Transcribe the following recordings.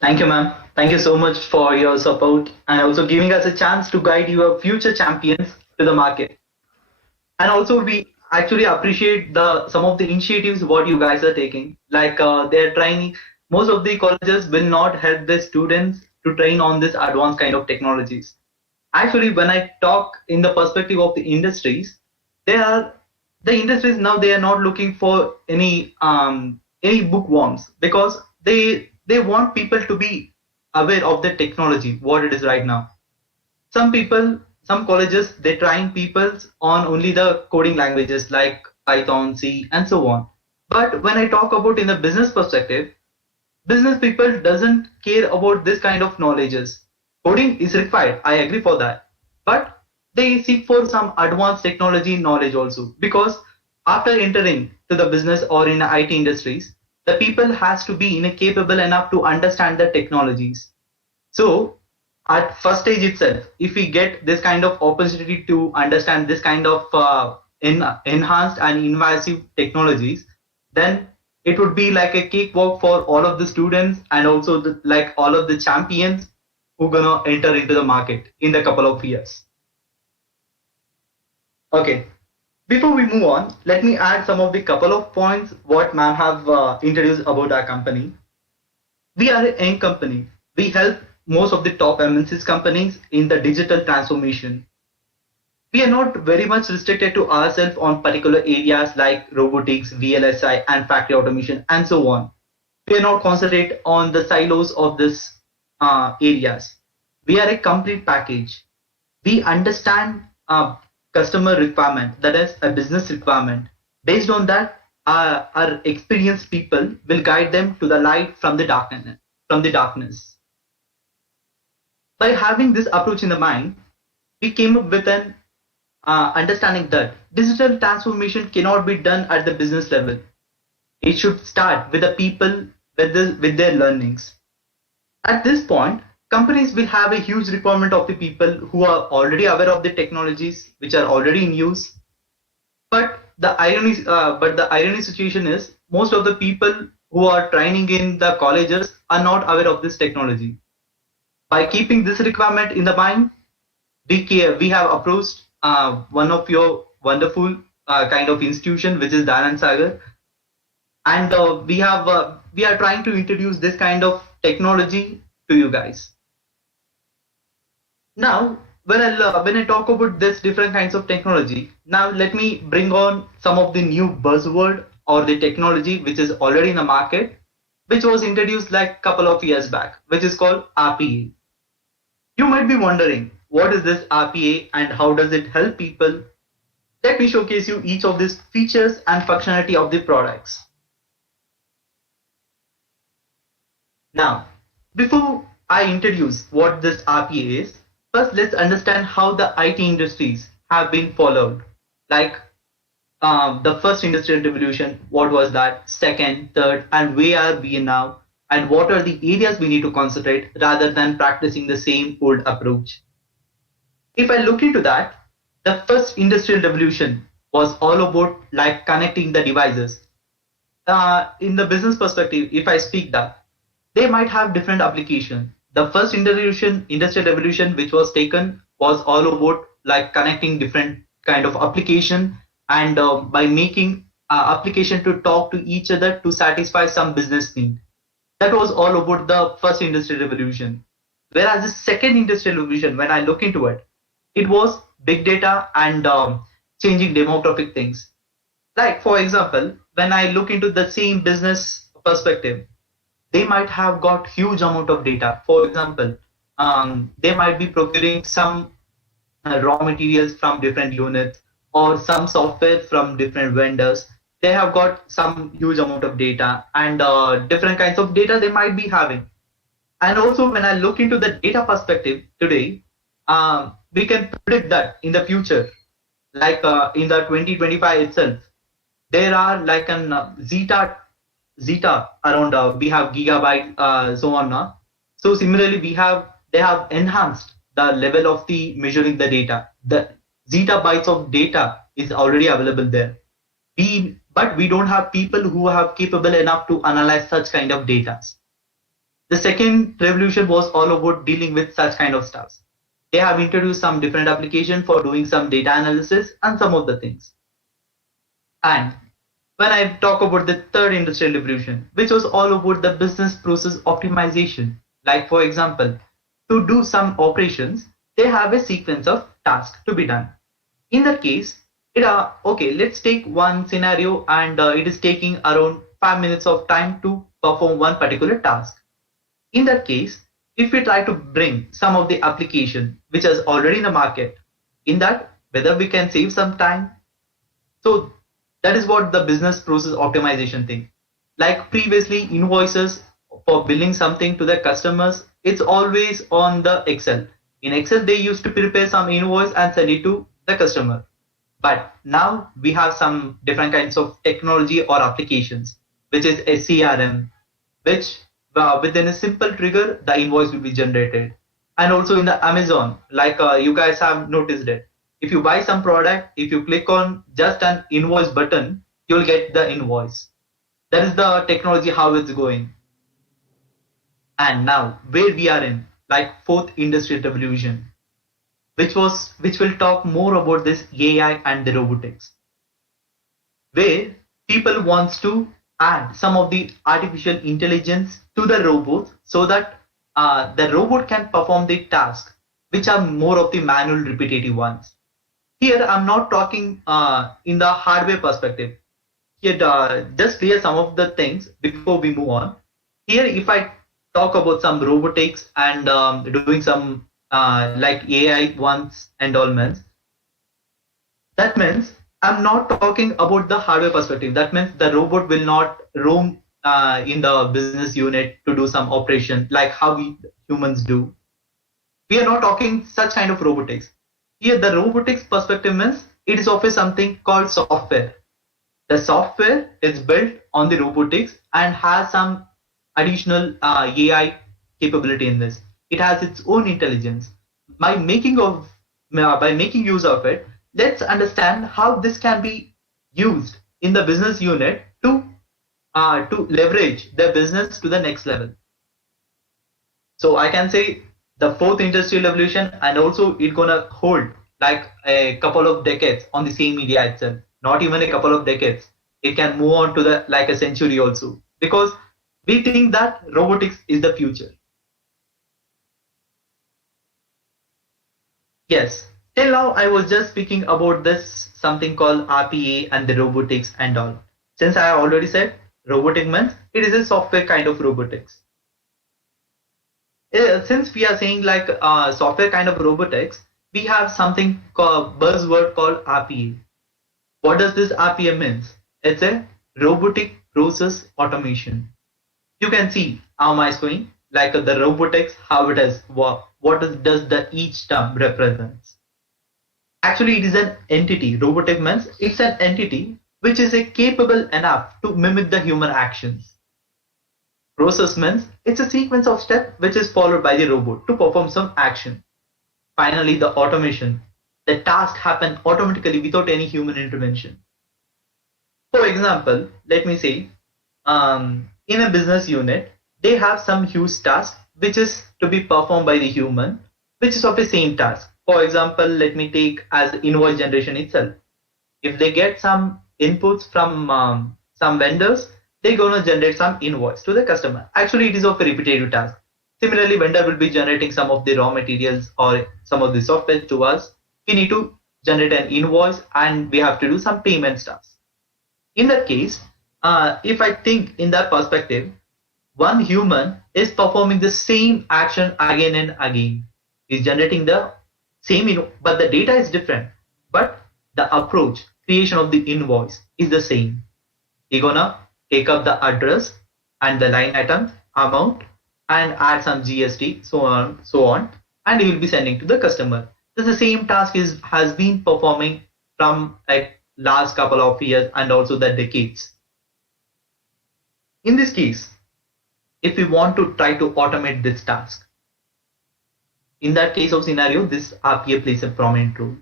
Thank you, ma'am. Thank you so much for your support and also giving us a chance to guide your future champions to the market. And also, we actually appreciate the some of the initiatives what you guys are taking. Like they're trying. Most of the colleges will not help their students to train on this advanced kind of technologies. Actually, when I talk in the perspective of the industries, they are the industries now they are not looking for any bookworms because they want people to be aware of the technology what it is right now. Some colleges they train people on only the coding languages like Python, C, and so on. But when I talk about in the business perspective, business people doesn't care about this kind of knowledges. Coding is required, I agree for that, but they seek for some advanced technology knowledge also, because after entering to the business or in IT industries, the people has to be capable enough to understand the technologies. So at first stage itself, if we get this kind of opportunity to understand this kind of enhanced and invasive technologies, then it would be like a cakewalk for all of the students and also like all of the champions who gonna enter into the market in the couple of years. Okay, before we move on, let me add some of the couple of points what ma'am have introduced about our company. We are a young company. We help most of the top MNCs companies in the digital transformation. We are not very much restricted to ourselves on particular areas like robotics, VLSI, and factory automation, and so on. We are not concentrated on the silos of these areas. We are a complete package. We understand customer requirement, that is a business requirement. Based on that, our experienced people will guide them to the light from the darkness. By having this approach in the mind, we came up with an understanding that digital transformation cannot be done at the business level. It should start with the people with their learnings. At this point, companies will have a huge requirement of the people who are already aware of the technologies which are already in use. But the irony situation is most of the people who are training in the colleges are not aware of this technology. By keeping this requirement in the mind, we have approached one of your wonderful kind of institution, which is Danan Sagar, and we are trying to introduce this kind of technology to you guys. Now, when I talk about this different kinds of technology, now let me bring on some of the new buzzword or the technology which is already in the market, which was introduced like a couple of years back, which is called RPA. You might be wondering, what is this RPA and how does it help people? Let me showcase you each of these features and functionality of the products. Now, before I introduce what this RPA is, first let's understand how the IT industries have been followed. Like the first industrial revolution, what was that? Second, third, and where are we now? And what are the areas we need to concentrate rather than practicing the same old approach. If I look into that, the first industrial revolution was all about like connecting the devices. In the business perspective, if I speak that, they might have different application. The first industrial revolution which was taken was all about like connecting different kind of application and by making application to talk to each other to satisfy some business need. That was all about the first industrial revolution. Whereas the second industrial revolution, when I look into it, it was big data and changing demographic things. Like for example, when I look into the same business perspective, they might have got huge amount of data. For example, they might be procuring some raw materials from different units or some software from different vendors. They have got some huge amount of data and different kinds of data they might be having. And also when I look into the data perspective today, we can predict that in the future, like in the 2025 itself, there are like an zeta around we have gigabyte so on now. So similarly they have enhanced the level of the measuring the data. The zettabytes of data is already available there. But we don't have people who have capable enough to analyze such kind of data. The second revolution was all about dealing with such kind of stuff. They have introduced some different application for doing some data analysis and some of the things. And when I talk about the third industrial revolution, which was all about the business process optimization, like for example, to do some operations, they have a sequence of tasks to be done. In that case, okay, let's take one scenario and it is taking around 5 minutes of time to perform one particular task. In that case, if we try to bring some of the application which is already in the market, in that whether we can save some time. So that is what the business process optimization thing. Like previously invoices for billing something to the customers, it's always on the Excel. In Excel, they used to prepare some invoice and send it to the customer. But now we have some different kinds of technology or applications, which is a CRM, which within a simple trigger, the invoice will be generated. And also in the Amazon, like you guys have noticed it. If you buy some product, if you click on just an invoice button, you'll get the invoice. That is the technology, how it's going. And now where we are in, like fourth industrial revolution, which will talk more about this AI and the robotics, where people wants to add some of the artificial intelligence to the robots so that the robot can perform the tasks which are more of the manual repetitive ones. Here I'm not talking in the hardware perspective. Here just clear some of the things before we move on. Here if I talk about some robotics and doing some like AI ones and all means, that means I'm not talking about the hardware perspective. That means the robot will not roam in the business unit to do some operation like how we humans do. We are not talking such kind of robotics. Here the robotics perspective means it is of something called software. The software is built on the robotics and has some additional AI capability in this. It has its own intelligence. By making use of it, let's understand how this can be used in the business unit to leverage the business to the next level. So I can say the fourth industrial revolution, and also it's gonna hold like a couple of decades on the same media itself. Not even a couple of decades. It can move on to the like a century also, because we think that robotics is the future. Yes, till now I was just speaking about this something called RPA and the robotics and all. Since I already said robotic means it is a software kind of robotics. Since we are saying like software kind of robotics, we have something called buzzword called RPA. What does this RPA means? It's a robotic process automation. You can see how am I going like the robotics, how it is, does the each term represents. Actually, it is an entity. Robotic means it's an entity which is capable enough to mimic the human actions. Process means it's a sequence of steps which is followed by the robot to perform some action. Finally, the automation. The task happen automatically without any human intervention. For example, let me say, in a business unit, they have some huge task which is to be performed by the human, which is of the same task. For example, let me take as invoice generation itself. If they get some inputs from some vendors, they're gonna generate some invoice to the customer. Actually, it is of a repetitive task. Similarly, vendor will be generating some of the raw materials or some of the software to us. We need to generate an invoice and we have to do some payment stuff. In that case, if I think in that perspective, one human is performing the same action again and again. He's generating the same, but the data is different. But the approach, creation of the invoice is the same. He's gonna take up the address and the line item, amount, and add some GST, so on, and he will be sending to the customer. So the same task has been performing from like last couple of years and also the decades. In this case, if we want to try to automate this task, in that case of scenario, this RPA plays a prominent role.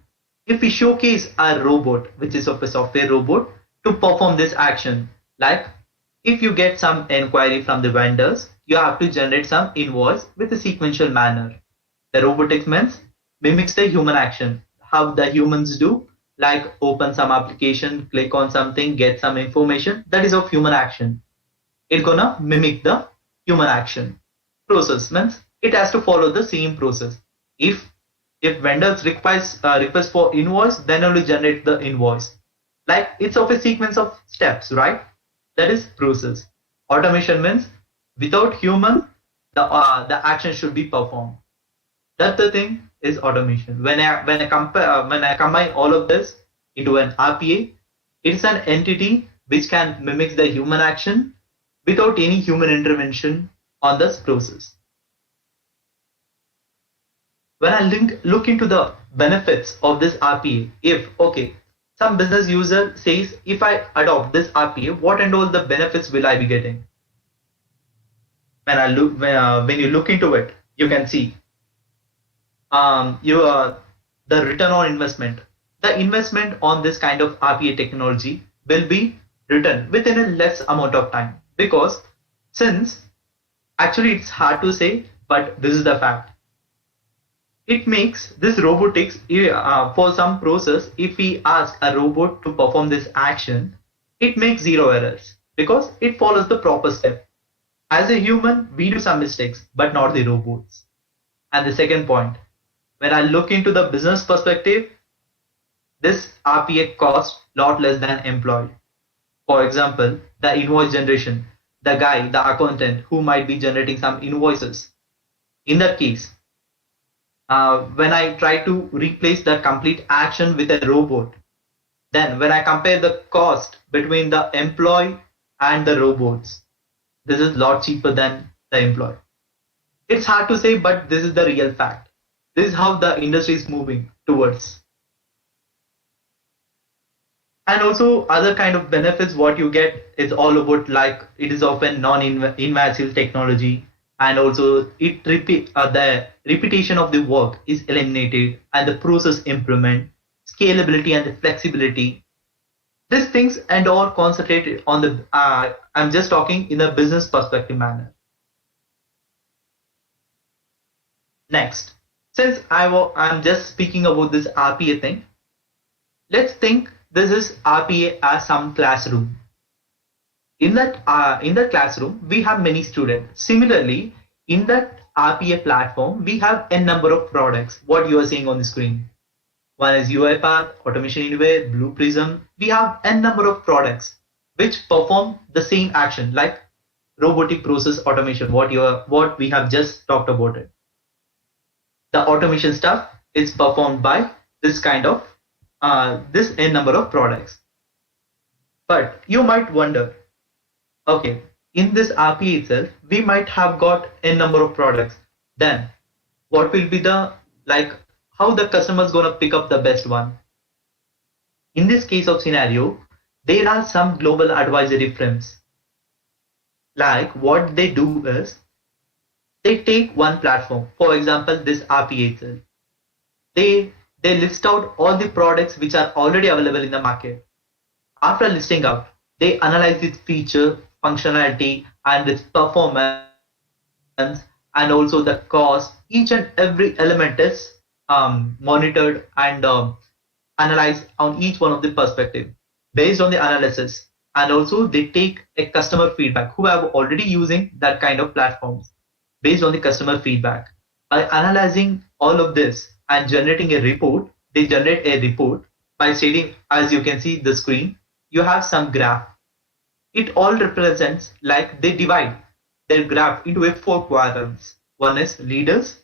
If we showcase a robot, which is of a software robot, to perform this action, like if you get some inquiry from the vendors, you have to generate some invoice with a sequential manner. The robotics means mimics the human action, how the humans do, like open some application, click on something, get some information. That is of human action. It's gonna mimic the human action. Process means it has to follow the same process. If if vendors request for invoice, then only generate the invoice. Like it's of a sequence of steps, right? That is process. Automation means without human, the action should be performed. That's the thing is automation. When I combine all of this into an RPA, it's an entity which can mimic the human action without any human intervention on this process. When I look into the benefits of this RPA, if okay, some business user says if I adopt this RPA, what and all the benefits will I be getting? When you look into it, you can see you the return on investment. The investment on this kind of RPA technology will be returned within a less amount of time, because since actually it's hard to say, but this is the fact. It makes this robotics for some process. If we ask a robot to perform this action, it makes zero errors because it follows the proper step. As a human, we do some mistakes, but not the robots. And the second point, when I look into the business perspective, this RPA costs a lot less than employed. For example, the invoice generation, the guy, the accountant who might be generating some invoices. In that case, when I try to replace the complete action with a robot, then when I compare the cost between the employee and the robots, this is a lot cheaper than the employee. It's hard to say, but this is the real fact. This is how the industry is moving towards. And also other kind of benefits what you get is all about, like it is often non-invasive technology, and also the repetition of the work is eliminated and the process improvement, scalability and the flexibility. These things and all concentrated on the I'm just talking in a business perspective manner. Next, since I'm just speaking about this RPA thing, let's think this is RPA as some classroom. In that classroom, we have many students. Similarly, in that RPA platform, we have n number of products. What you are seeing on the screen. One is UIPath, Automation Anywhere, Blue Prism. We have n number of products which perform the same action, like robotic process automation. What we have just talked about it. The automation stuff is performed by this kind of this n number of products. But you might wonder, okay, in this RPA itself, we might have got n number of products. Then what will be the, like, how the customer is going to pick up the best one? In this case of scenario, there are some global advisory firms. Like what they do is, they take one platform, for example, this RPA itself. They list out all the products which are already available in the market. After listing out, they analyze its feature, functionality, and its performance, and also the cost. Each and every element is monitored and analyzed on each one of the perspective based on the analysis. And also they take a customer feedback who have already using that kind of platforms. Based on the customer feedback, by analyzing all of this and generating a report, they generate a report by stating, as you can see the screen, you have some graph. It all represents, like they divide their graph into a 4 quadrants. One is leaders,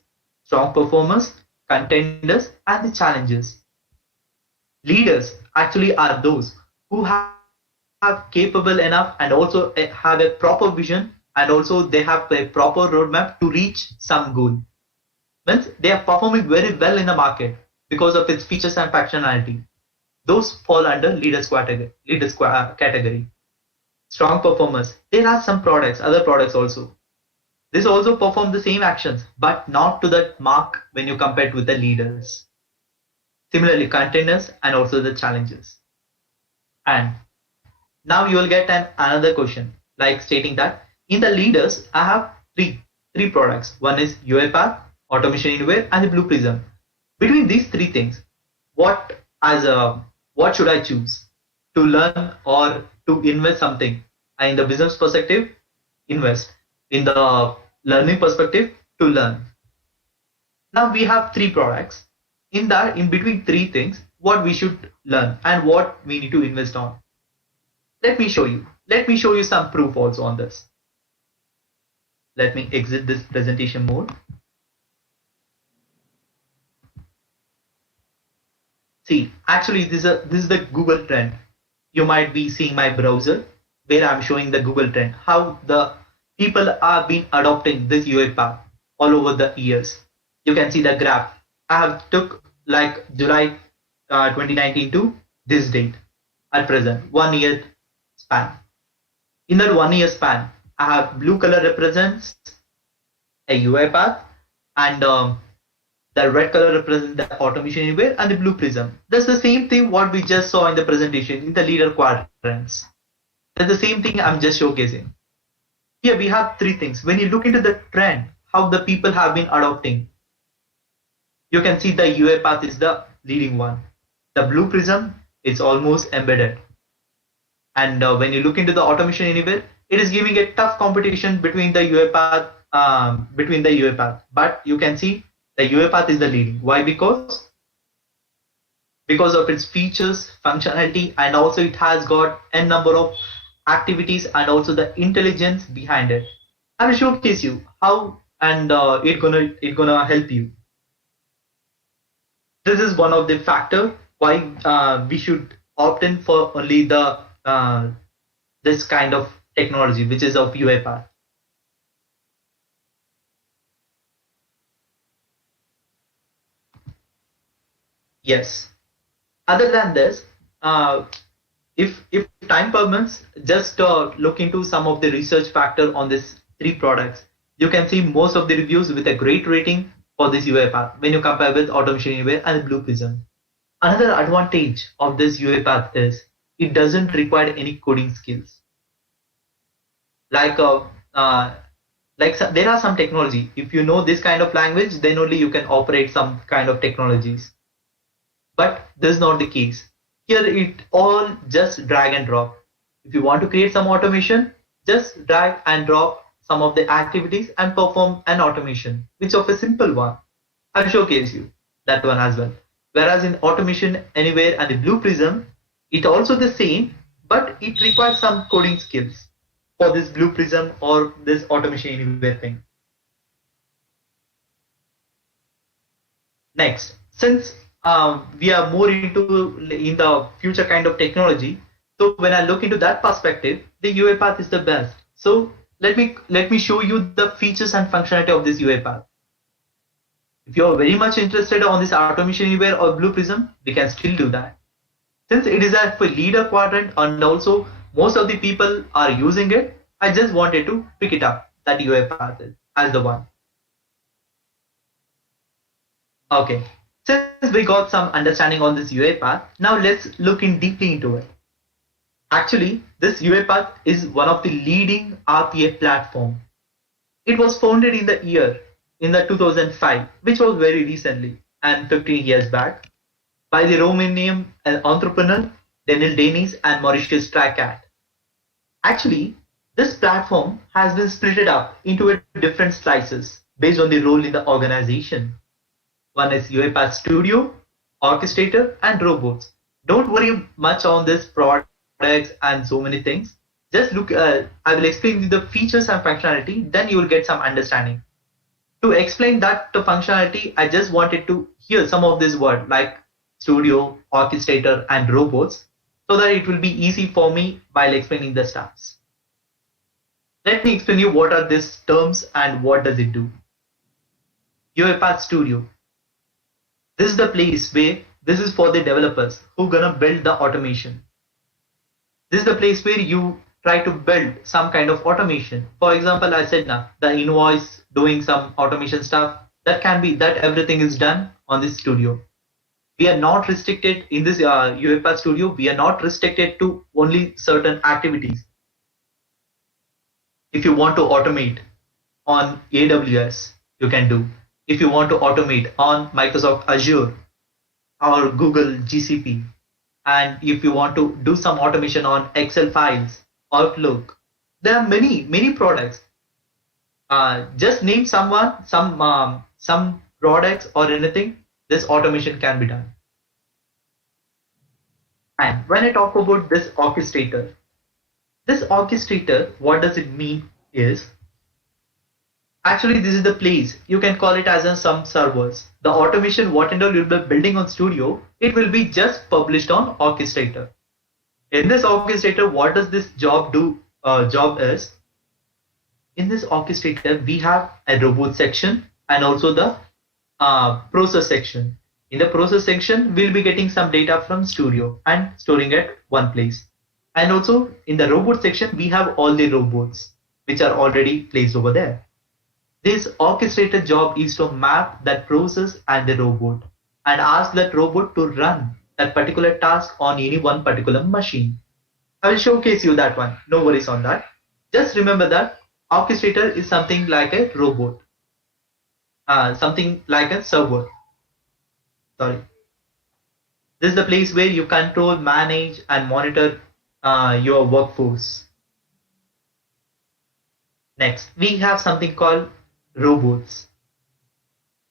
strong performers, contenders, and the challenges. Leaders actually are those who have capable enough and also have a proper vision, and also they have a proper roadmap to reach some goal. Means they are performing very well in the market because of its features and functionality. Those fall under leaders category. Strong performers. There are some products, other products also. This also perform the same actions, but not to that mark when you compare it with the leaders. Similarly, contenders and also the challenges. And now you will get another question, like stating that in the leaders, I have three three products. One is UiPath, Automation Anywhere, and the Blue Prism. Between these three things, what as a what should I choose to learn or to invest something? In the business perspective, invest. In the learning perspective, to learn. Now we have three products. In that, in between three things, what we should learn and what we need to invest on. Let me show you. Let me show you some proof also on this. Let me exit this presentation mode. See, actually this is the Google trend. You might be seeing my browser where I'm showing the Google trend, how the people are been adopting this UiPath all over the years. You can see the graph. I have took like July 2019 to this date at present, 1 year span. In that 1 year span, I have blue color represents a UiPath and the red color represents the Automation Anywhere and the blue prism. That's the same thing what we just saw in the presentation in the leader quadrants. That's the same thing I'm just showcasing. Here we have three things. When you look into the trend, how the people have been adopting, you can see the UiPath is the leading one. The blue prism is almost embedded. And when you look into the Automation Anywhere, it is giving a tough competition between the UiPath, but you can see the UiPath is the leading. Why? Because of its features, functionality, and also it has got a number of activities and also the intelligence behind it. I will showcase you how and it gonna help you. This is one of the factor why we should opt in for only the this kind of technology, which is of UiPath. Yes. Other than this, if time permits, just look into some of the research factor on these three products. You can see most of the reviews with a great rating for this UiPath when you compare with Automation Anywhere and Blue Prism. Another advantage of this UiPath is it doesn't require any coding skills. Like there are some technology. If you know this kind of language, then only you can operate some kind of technologies. But this is not the case. Here it all just drag and drop. If you want to create some automation, just drag and drop some of the activities and perform an automation, which of a simple one. I'll showcase you that one as well. Whereas in Automation Anywhere and the Blue Prism, it also the same, but it requires some coding skills for this Blue Prism or this Automation Anywhere thing. Next, since we are more into in the future kind of technology, so when I look into that perspective, the UiPath is the best. So let me show you the features and functionality of this UiPath. If you are very much interested on this Automation Anywhere or Blue Prism, we can still do that. Since it is a leader quadrant and also most of the people are using it, I just wanted to pick it up, that UiPath as the one. Okay. Since we got some understanding on this UiPath, now let's look in deeply into it. Actually, this UiPath is one of the leading RPA platform. It was founded in the 2005, which was very recently and 15 years back, by the Romanian entrepreneur Daniel Denis and Mauritius Tracat. Actually, this platform has been split up into different slices based on the role in the organization. One is UiPath Studio, Orchestrator, and Robots. Don't worry much on this products and so many things. Just look, I will explain the features and functionality, then you will get some understanding. To explain that the functionality, I just wanted to hear some of this word like Studio, Orchestrator, and Robots, so that it will be easy for me while explaining the steps. Let me explain you what are these terms and what does it do. UiPath Studio. This is the place where this is for the developers who gonna build the automation. This is the place where you try to build some kind of automation. For example, I said now the invoice, doing some automation stuff, that can be that everything is done on this studio. We are not restricted in this UiPath Studio. We are not restricted to only certain activities. If you want to automate, on AWS, you can do. If you want to automate on Microsoft Azure or Google GCP, and if you want to do some automation on Excel files, Outlook, there are many products. Just name some products or anything. This automation can be done. And when I talk about this orchestrator, what does it mean is actually this is the place. You can call it as some servers. The automation, whatever you'll be building on Studio, it will be just published on orchestrator. In this orchestrator, what does this job do? Job is in this orchestrator we have a robot section and also the process section. In the process section, we'll be getting some data from Studio and storing at one place. And also in the robot section, we have all the robots which are already placed over there. This orchestrator job is to map that process and the robot and ask that robot to run that particular task on any one particular machine. I will showcase you that one. No worries on that. Just remember that orchestrator is something like a robot, something like a server. Sorry. This is the place where you control, manage, and monitor your workforce. Next, we have something called robots.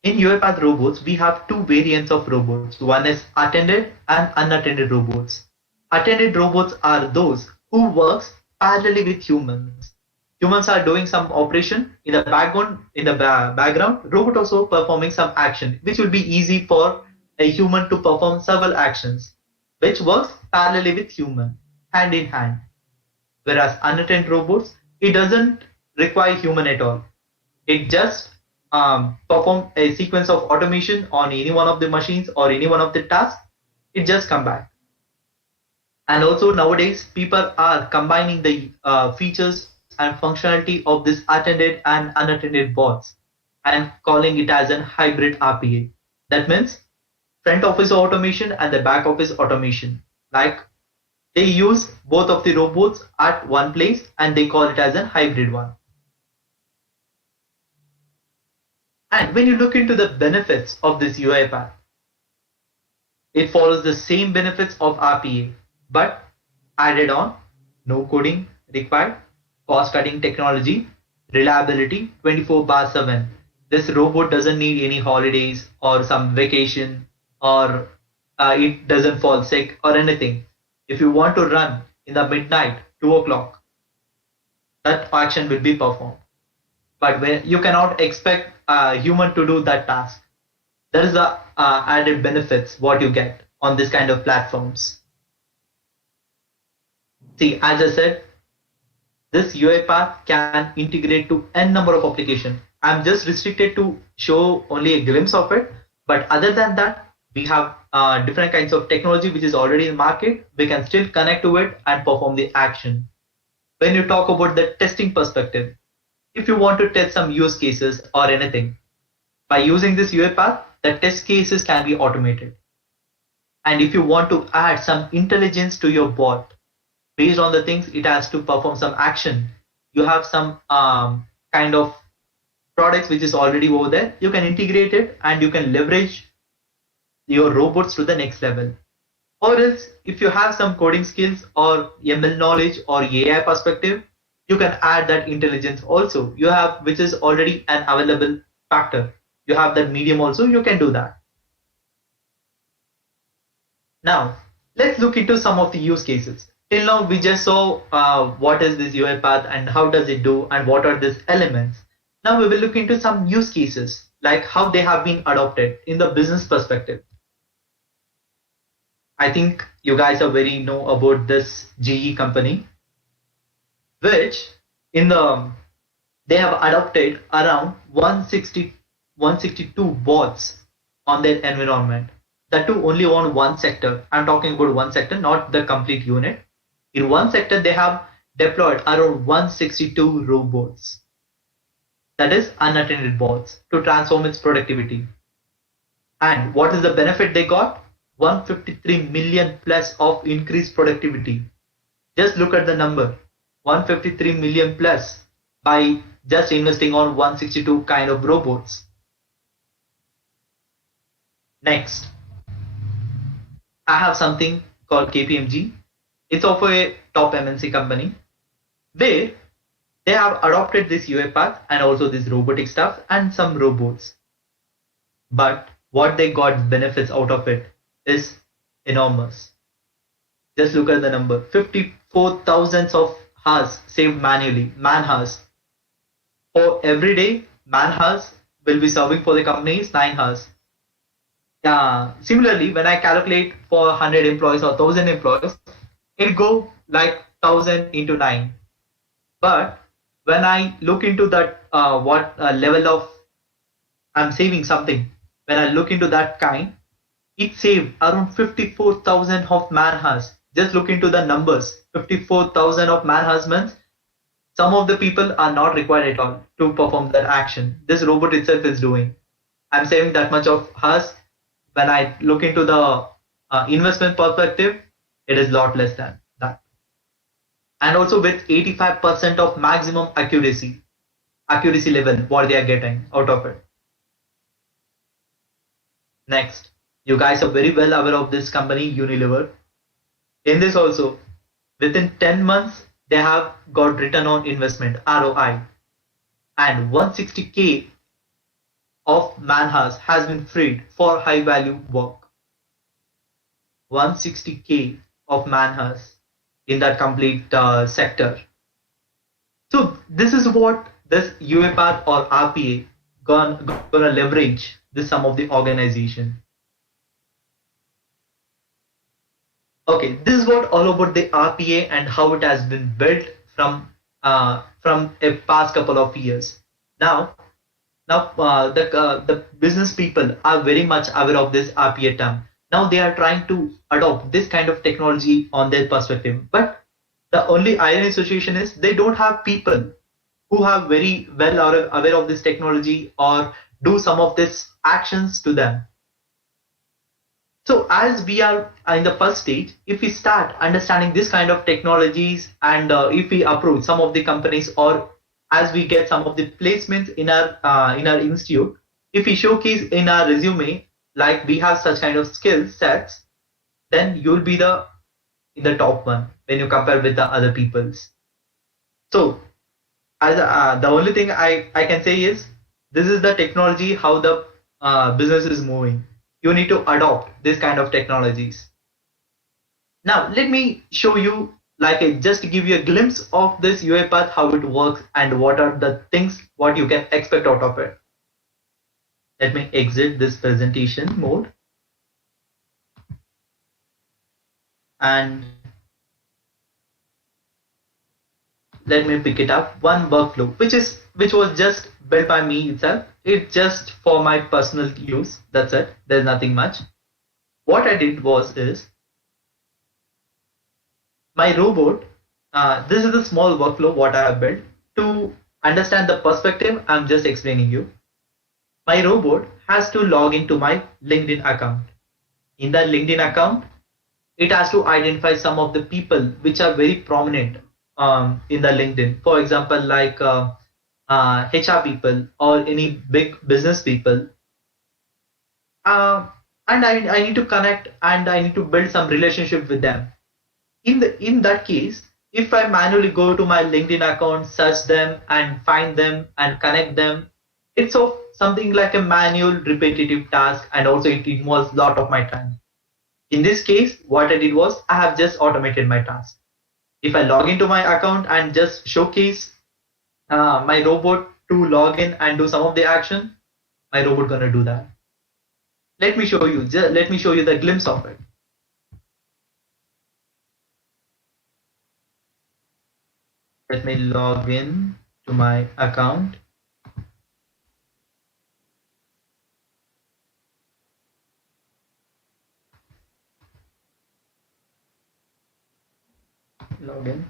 In UiPath robots, we have two variants of robots. One is attended and unattended robots. Attended robots are those who works parallelly with humans. Humans are doing some operation in the background. Robot also performing some action, which will be easy for a human to perform several actions, which works parallelly with human, hand in hand. Whereas unattended robots, it doesn't require human at all. It just perform a sequence of automation on any one of the machines or any one of the tasks. It just come back. And also nowadays, people are combining the features and functionality of this attended and unattended bots and calling it as a hybrid RPA. That means front office automation and the back office automation. Like they use both of the robots at one place and they call it as a hybrid one. And when you look into the benefits of this UiPath, it follows the same benefits of RPA, but added on, no coding required, cost-cutting technology, reliability 24/7. This robot doesn't need any holidays or some vacation or it doesn't fall sick or anything. If you want to run in the midnight, 2 o'clock, that action will be performed. But when you cannot expect a human to do that task. There is the added benefits what you get on this kind of platforms. See, as I said, this UiPath can integrate to n number of applications. I'm just restricted to show only a glimpse of it. But other than that, we have different kinds of technology which is already in market. We can still connect to it and perform the action. When you talk about the testing perspective, if you want to test some use cases or anything, by using this UiPath, the test cases can be automated. And if you want to add some intelligence to your bot, based on the things it has to perform some action, you have some kind of products which is already over there. You can integrate it and you can leverage your robots to the next level. Or else, if you have some coding skills or ML knowledge or AI perspective, you can add that intelligence also. You have, which is already an available factor. You have that medium also, you can do that. Now, let's look into some of the use cases. Till now, we just saw what is this UiPath and how does it do and what are these elements. Now we will look into some use cases, like how they have been adopted in the business perspective. I think you guys are very know about this GE company, which they have adopted around 162 bots on their environment. That too only on one sector. I'm talking about one sector, not the complete unit. In one sector, they have deployed around 162 robots. That is unattended bots to transform its productivity. And what is the benefit they got? 153 million plus of increased productivity. Just look at the number. 153 million plus by just investing on 162 kind of robots. Next, I have something called KPMG. It's of a top MNC company where they have adopted this UIPath and also this robotic stuff and some robots. But what they got benefits out of it is enormous. Just look at the number, 54,000 of hours saved manually, man hours. For every day, man hours will be serving for the companies 9 hours. Similarly, when I calculate for 100 employees or 1,000 employees, it go like 1,000 into 9. But when I look into that, what level of I'm saving something, when I look into that kind, it saved around 54,000 of man hours. Just look into the numbers. 54,000 of man hours means some of the people are not required at all to perform that action. This robot itself is doing. I'm saving that much of hours. When I look into the investment perspective, it is a lot less than that. And also with 85% of maximum accuracy level, what they are getting out of it. Next, you guys are very well aware of this company, Unilever. In this also, within 10 months, they have got return on investment, ROI, and 160K of man hours has been freed for high value work. 160K of man hours in that complete sector. So this is what this UIPath or RPA gonna leverage this some of the organization. Okay, this is what all about the RPA and how it has been built from a past couple of years. Now the business people are very much aware of this RPA term. Now they are trying to adopt this kind of technology on their perspective. But the only ironic situation is they don't have people who are very well aware of this technology or do some of these actions to them. So as we are in the first stage, if we start understanding this kind of technologies and if we approach some of the companies or as we get some of the placements in our institute, if we showcase in our resume like we have such kind of skill sets, then you'll be in the top one when you compare with the other peoples. So as the only thing I can say is this is the technology how the business is moving. You need to adopt this kind of technologies. Now let me show you just to give you a glimpse of this UIPath, how it works and what are the things what you can expect out of it. Let me exit this presentation mode and let me pick it up. One workflow which was just built by me itself. It's just for my personal use. That's it. There's nothing much. What I did is my robot. This is a small workflow what I have built to understand the perspective. I'm just explaining you. My robot has to log into my LinkedIn account. In that LinkedIn account, it has to identify some of the people which are very prominent in the LinkedIn. For example, like HR people or any big business people. And I need to connect and I need to build some relationship with them. In that case, if I manually go to my LinkedIn account, search them and find them and connect them, it's of something like a manual repetitive task and also it involves a lot of my time. In this case, what I did was I have just automated my task. If I log into my account and just showcase my robot to log in and do some of the action, my robot gonna do that. Let me show you the glimpse of it. Let me log in to my account. Log in.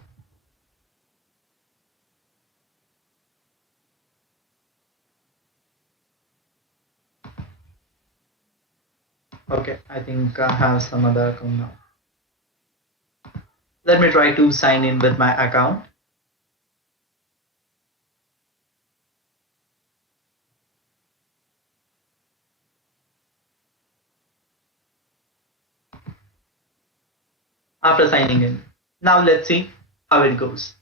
Okay, I think I have some other account now. Let me try to sign in with my account. after signing in. Now let's see how it goes.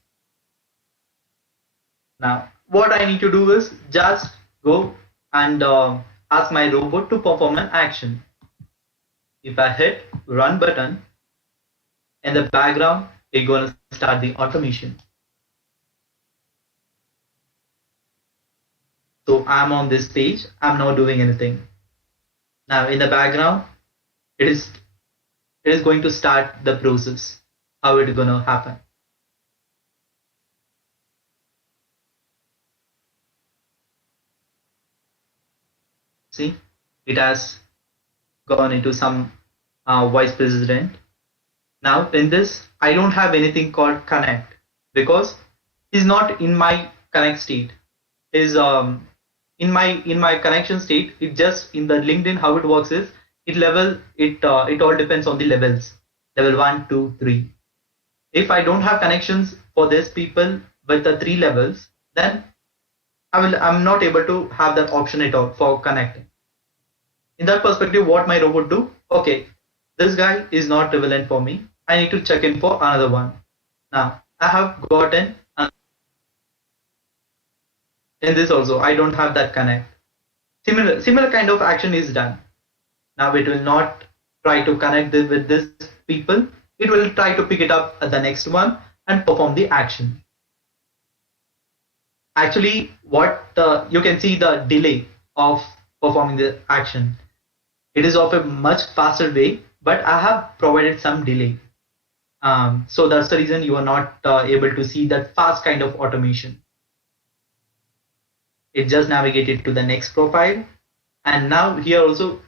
Now what I need to do is just go and ask my robot to perform an action. If I hit run button, in the background, it's going to start the automation. So I'm on this page, I'm not doing anything. Now in the background, it is going to start the process, how it's going to happen. See, it has gone into some vice president. Now in this, I don't have anything called connect because he's not in my connect state. Is in my connection state. It just in the LinkedIn how it works is it all depends on the levels. Level 1, 2, 3. If I don't have connections for these people with the 3 levels, then I'm not able to have that option at all for connecting. In that perspective, what my robot do? Okay, this guy is not relevant for me. I need to check in for another one. Now I have gotten in this also. I don't have that connect. Similar kind of action is done. Now it will not try to connect this with this people. It will try to pick it up at the next one and perform the action. Actually, what you can see the delay of performing the action. It is of a much faster way, but I have provided some delay. So that's the reason you are not able to see that fast kind of automation. It just navigated to the next profile, and now here also,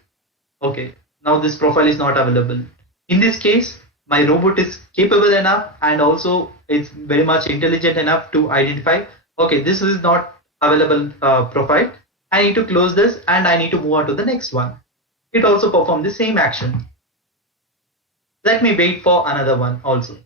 okay, now this profile is not available. In this case, my robot is capable enough and also it's very much intelligent enough to identify, okay, this is not available profile. I need to close this and I need to move on to the next one. It also performed the same action. Let me wait for another one also.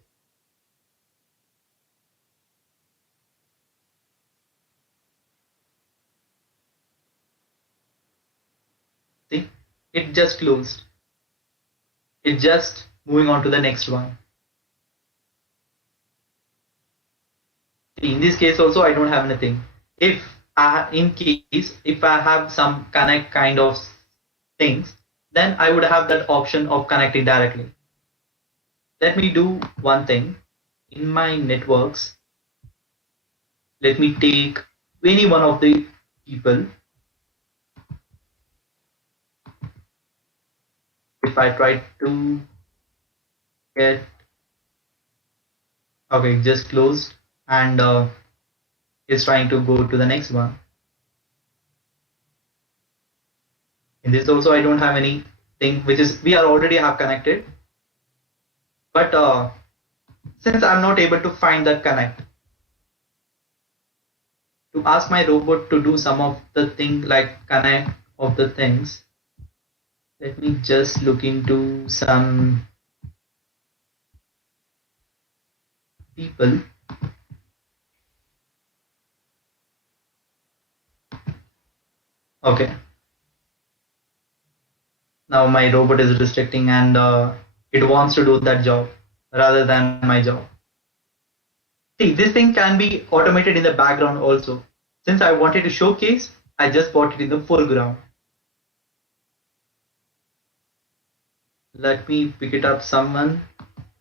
See, it just closed. It just moving on to the next one. See, in this case also I don't have anything. If if I have some connect kind of things, then I would have that option of connecting directly. Let me do one thing. In my networks, let me take any one of the people. If I try to get, okay, just closed and it's trying to go to the next one. In this also I don't have anything which is we are already have connected, but since I'm not able to find that connect, to ask my robot to do some of the thing like connect of the things, let me just look into some people. Okay, now my robot is restricting and it wants to do that job rather than my job. See, this thing can be automated in the background also. Since I wanted to showcase, I just brought it in the foreground. Let me pick it up someone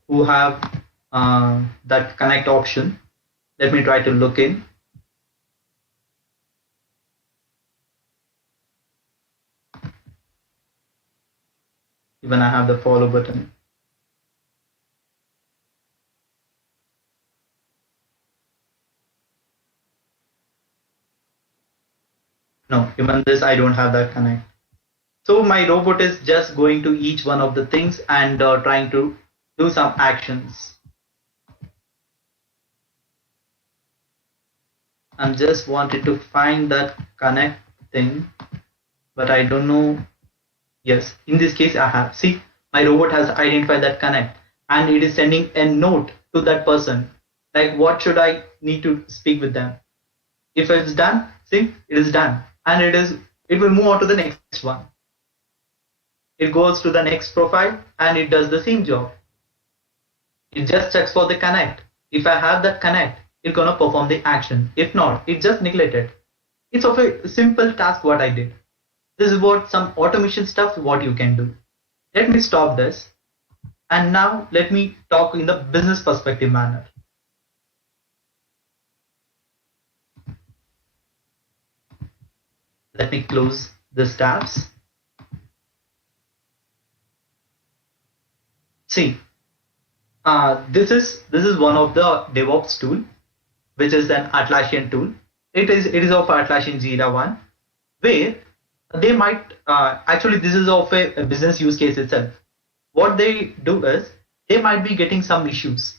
who have that connect option. Let me try to look in. Even I have the follow button. No, even this I don't have that connect. So my robot is just going to each one of the things and trying to do some actions. I'm just wanted to find that connect thing, but I don't know. Yes, in this case I have. See, my robot has identified that connect and it is sending a note to that person. Like what should I need to speak with them? If it's done, see, it is done. And it will move on to the next one. It goes to the next profile and it does the same job. It just checks for the connect. If I have that connect, it's gonna perform the action. If not, it just neglected. It's of a simple task what I did. This is what some automation stuff what you can do. Let me stop this. And now let me talk in the business perspective manner. Let me close this tabs. See, this is one of the DevOps tool, which is an Atlassian tool. It is of Atlassian Jira one, where they might actually this is of a business use case itself. What they do is they might be getting some issues,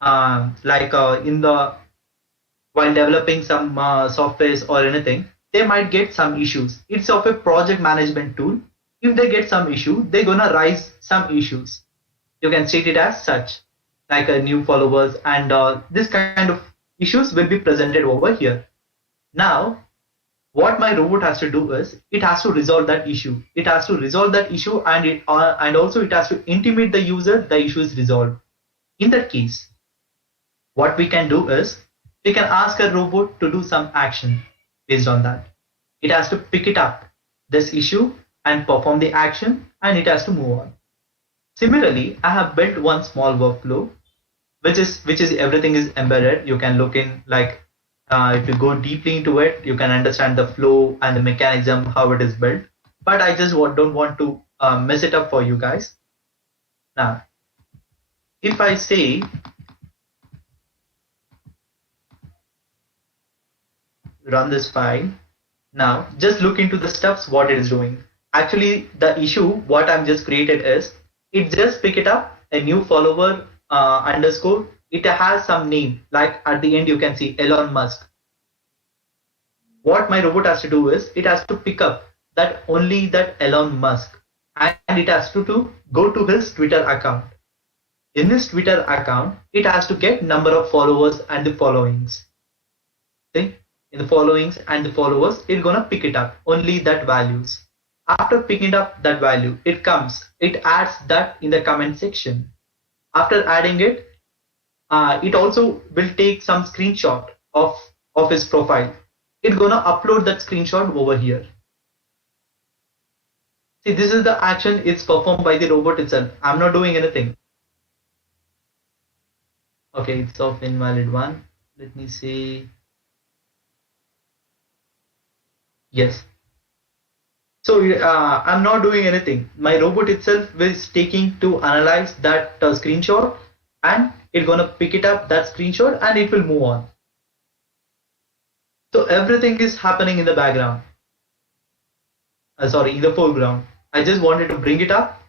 like in the while developing some softwares or anything, they might get some issues. It's of a project management tool. If they get some issue, they're gonna raise some issues. You can state it as such, like a new followers, and this kind of issues will be presented over here. Now, what my robot has to do is it has to resolve that issue. It has to resolve that issue, and also it has to intimate the user the issue is resolved. In that case, what we can do is we can ask a robot to do some action based on that. It has to pick it up, this issue, and perform the action, and it has to move on. Similarly, I have built one small workflow, which is everything is embedded. You can look in like if you go deeply into it, you can understand the flow and the mechanism how it is built. But I just don't want to mess it up for you guys. Now, if I say run this file, now just look into the steps what it is doing. Actually, the issue what I'm just created is it just pick it up a new follower underscore. It has some name, like at the end you can see Elon Musk. What my robot has to do is it has to pick up that only that Elon Musk, and it has to go to his Twitter account. In his Twitter account, it has to get number of followers and the followings. See, in the followings and the followers, it's gonna pick it up only that values. After picking up that value, it adds that in the comment section. After adding it, it also will take some screenshot of his profile. It's gonna upload that screenshot over here. See, this is the action. It's performed by the robot itself. I'm not doing anything. Okay, it's of invalid one. Let me see. Yes. So I'm not doing anything. My robot itself is taking to analyze that screenshot, and it's gonna pick it up that screenshot, and it will move on. So everything is happening in the background. Sorry, in the foreground. I just wanted to bring it up.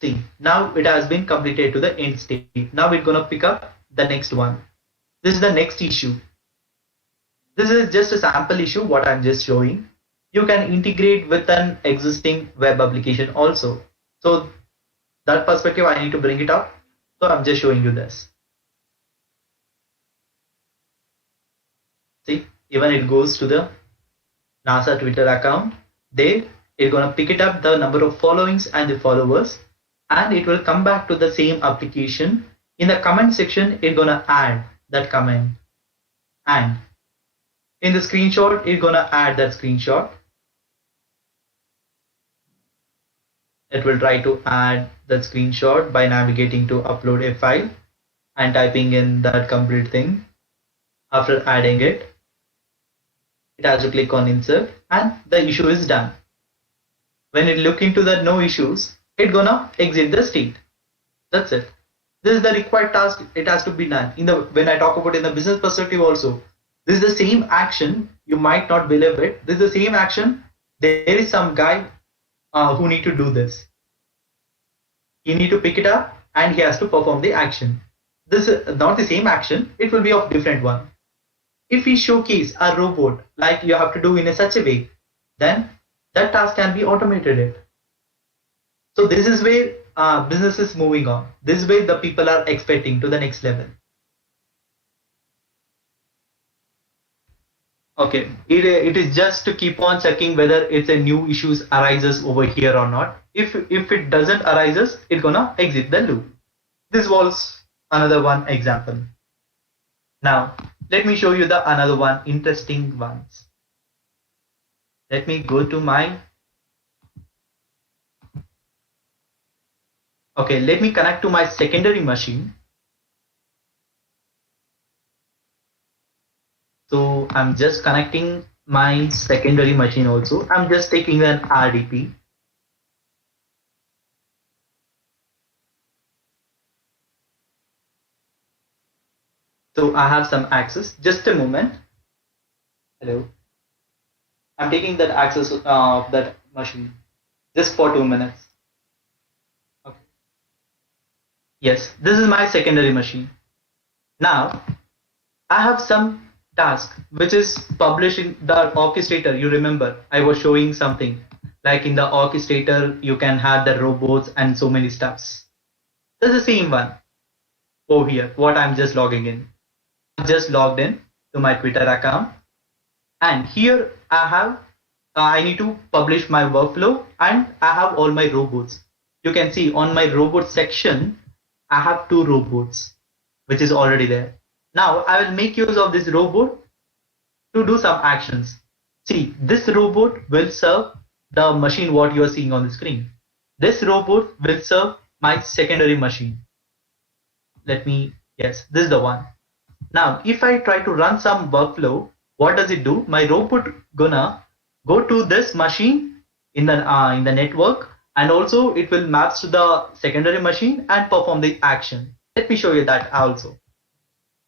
See, now it has been completed to the end state. Now we're gonna pick up the next one. This is the next issue. This is just a sample issue what I'm just showing. You can integrate with an existing web application also. So that perspective I need to bring it up. So I'm just showing you this. See, even it goes to the NASA Twitter account. There it's gonna pick it up the number of followings and the followers, and it will come back to the same application. In the comment section, it's gonna add that comment, and in the screenshot, it's gonna add that screenshot. It will try to add that screenshot by navigating to upload a file and typing in that complete thing. After adding it, it has to click on insert, and the issue is done. When it look into the no issues, it's gonna exit the state. That's it. This is the required task. It has to be done. When I talk about in the business perspective also, this is the same action. You might not believe it. This is the same action. There is some guy who need to do this. He need to pick it up, and he has to perform the action. This is not the same action. It will be of different one. If we showcase a robot like you have to do in such a way, then that task can be automated. So this is where business is moving on. This way the people are expecting to the next level. Okay, it is just to keep on checking whether it's a new issues arises over here or not. If it doesn't arises, it's gonna exit the loop. This was another one example. Now let me show you the another one interesting ones. Let me go to my okay. Let me connect to my secondary machine. So I'm just connecting my secondary machine also. I'm just taking an RDP. So I have some access. Just a moment. Hello. I'm taking that access of that machine just for 2 minutes. Okay. Yes, this is my secondary machine. Now I have some task which is publishing the orchestrator. You remember I was showing something like in the orchestrator you can have the robots and so many stuffs. That's the same one over here. What I'm just logging in. I just logged in to my Twitter account, and here I need to publish my workflow, and I have all my robots. You can see on my robot section I have 2 robots which is already there. Now I will make use of this robot to do some actions. See, this robot will serve the machine what you are seeing on the screen. This robot will serve my secondary machine. Yes, this is the one. Now if I try to run some workflow, what does it do? My robot gonna go to this machine in the network, and also it will maps to the secondary machine and perform the action. Let me show you that also.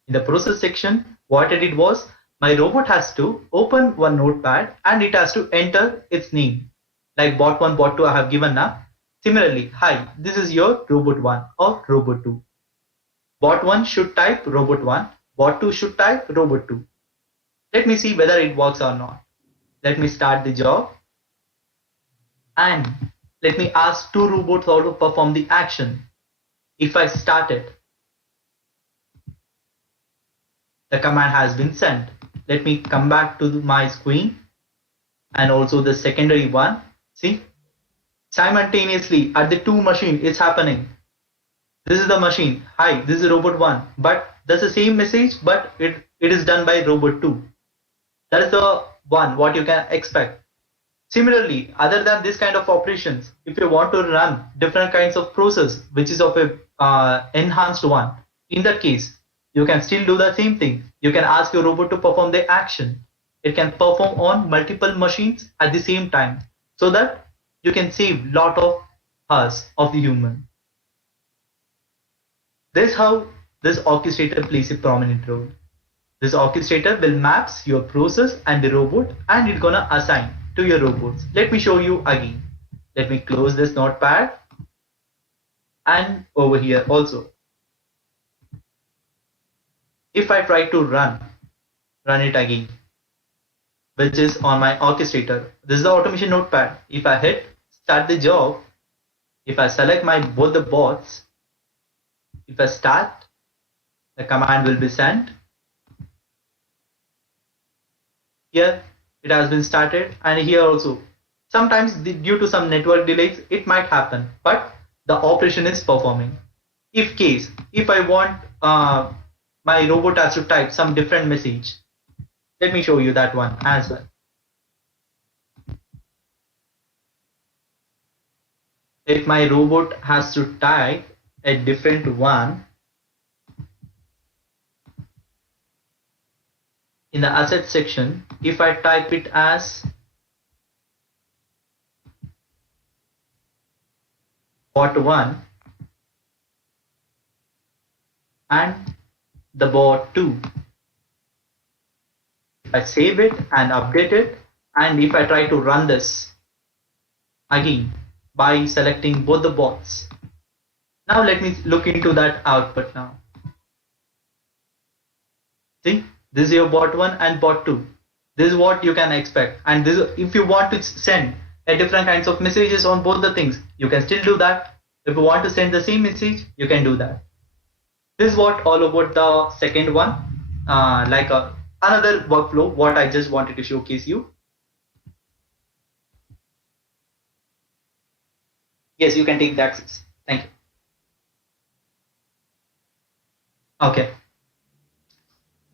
In the process section, what I did was my robot has to open one notepad and it has to enter its name. Like bot1, bot2 I have given now. Similarly, hi, this is your robot 1 or robot 2. Bot 1 should type robot 1, bot 2 should type robot 2. Let me see whether it works or not. Let me start the job and let me ask 2 robots how to perform the action. If I start it, the command has been sent. Let me come back to my screen and also the secondary one. See, simultaneously at the 2 machine it's happening. This is the machine. Hi, this is robot 1, but that's the same message, but it is done by robot 2. That is the one what you can expect. Similarly, other than this kind of operations, if you want to run different kinds of process which is of a enhanced one, in that case you can still do the same thing. You can ask your robot to perform the action. It can perform on multiple machines at the same time, so that you can save lot of hours of the human. This is how this orchestrator plays a prominent role. This orchestrator will maps your process and the robot, and it's gonna assign to your robots. Let me show you again. Let me close this notepad and over here also. If I try to run it again, which is on my orchestrator. This is the automation notepad. If I hit start the job, if I select both the bots, if I start, the command will be sent. Here it has been started, and here also. Sometimes due to some network delays it might happen, but the operation is performing. If I want my robot has to type some different message, let me show you that one as well. If my robot has to type a different one, in the asset section, if I type it as bot 1 and the bot 2, if I save it and update it, and if I try to run this again by selecting both the bots. Now let me look into that output now. See, this is your bot 1 and bot 2. This is what you can expect, and this, if you want to send a different kinds of messages on both the things, you can still do that. If you want to send the same message, you can do that. This is what all about the second one, Another workflow, what I just wanted to showcase you. Yes, you can take the access. Thank you. Okay.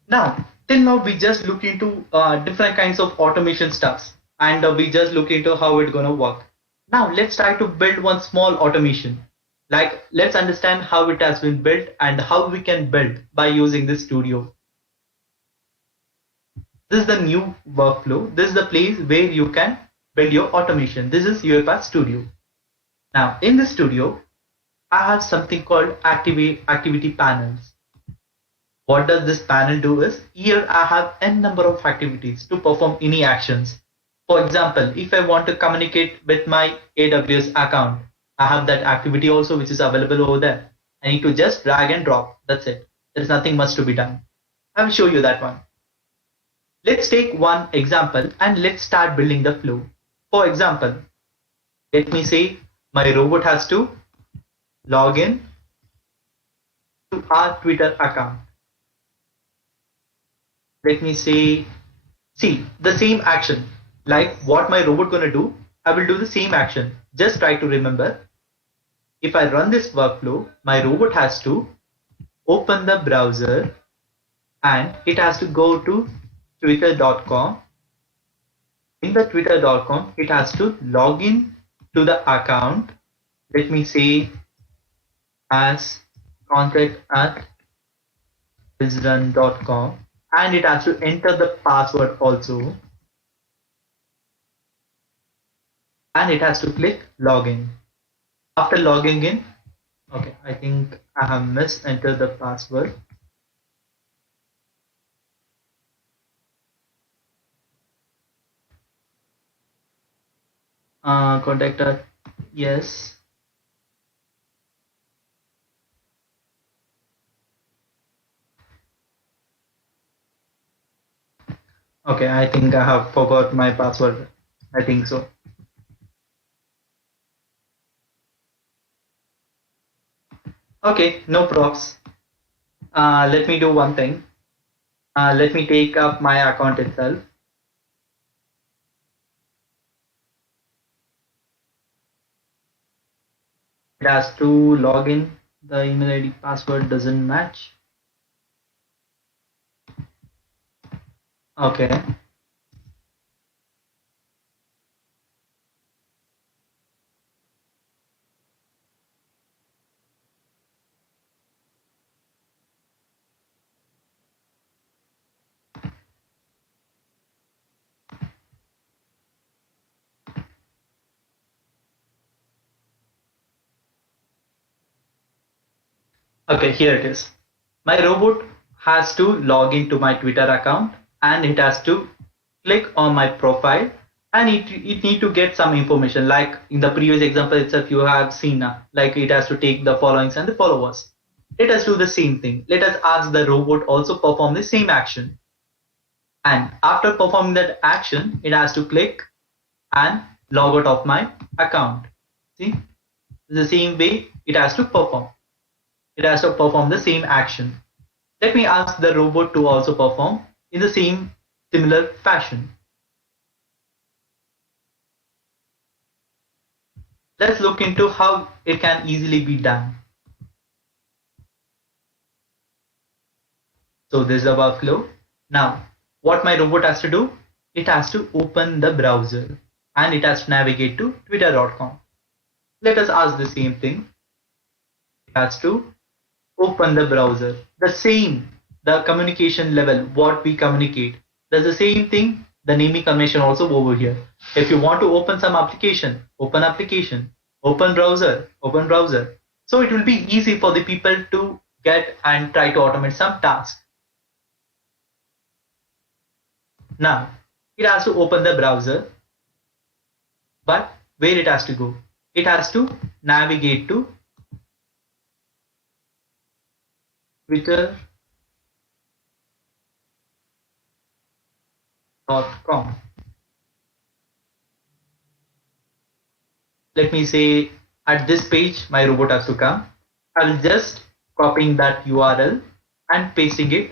Now, till now we just look into different kinds of automation stuffs, and we just look into how it's gonna work. Now let's try to build one small automation. Like let's understand how it has been built and how we can build by using this studio. This is the new workflow. This is the place where you can build your automation. This is UIPath Studio. Now in the studio, I have something called activity panels. What does this panel do is, here I have n number of activities to perform any actions. For example, if I want to communicate with my AWS account, I have that activity also which is available over there. I need to just drag and drop. That's it. There's nothing much to be done. I will show you that one. Let's take one example and let's start building the flow. For example, let me say my robot has to log in to our Twitter account. Let me say, see the same action, like what my robot gonna do, I will do the same action. Just try to remember, if I run this workflow, my robot has to open the browser and it has to go to twitter.com. In the twitter.com, it has to log in to the account. Let me say as contact@elisrun.com, and it has to enter the password also, and it has to click login. After logging in, okay, I think I have missed enter the password. Contact us. Yes. Okay, I think I have forgot my password. I think so. Okay, no props. Let me do one thing. Let me take up my account itself. It has to log in. The email ID password doesn't match. Okay. Okay, here it is. My robot has to log into my Twitter account and it has to click on my profile, and it need to get some information, like in the previous example itself you have seen, like it has to take the followings and the followers. Let us do the same thing. Let us ask the robot also perform the same action. And after performing that action, it has to click and log out of my account. See, the same way it has to perform. It has to perform the same action. Let me ask the robot to also perform in the same similar fashion. Let's look into how it can easily be done. So this is the workflow. Now, what my robot has to do, it has to open the browser and it has to navigate to twitter.com. Let us ask the same thing. It has to open the browser. The same, the communication level, what we communicate. That's the same thing, the naming convention also over here. If you want to open some application, open application, open browser, open browser. So it will be easy for the people to get and try to automate some task. Now, it has to open the browser, but where it has to go? It has to navigate to twitter.com. Let me say at this page, my robot has to come. I will just copying that URL and pasting it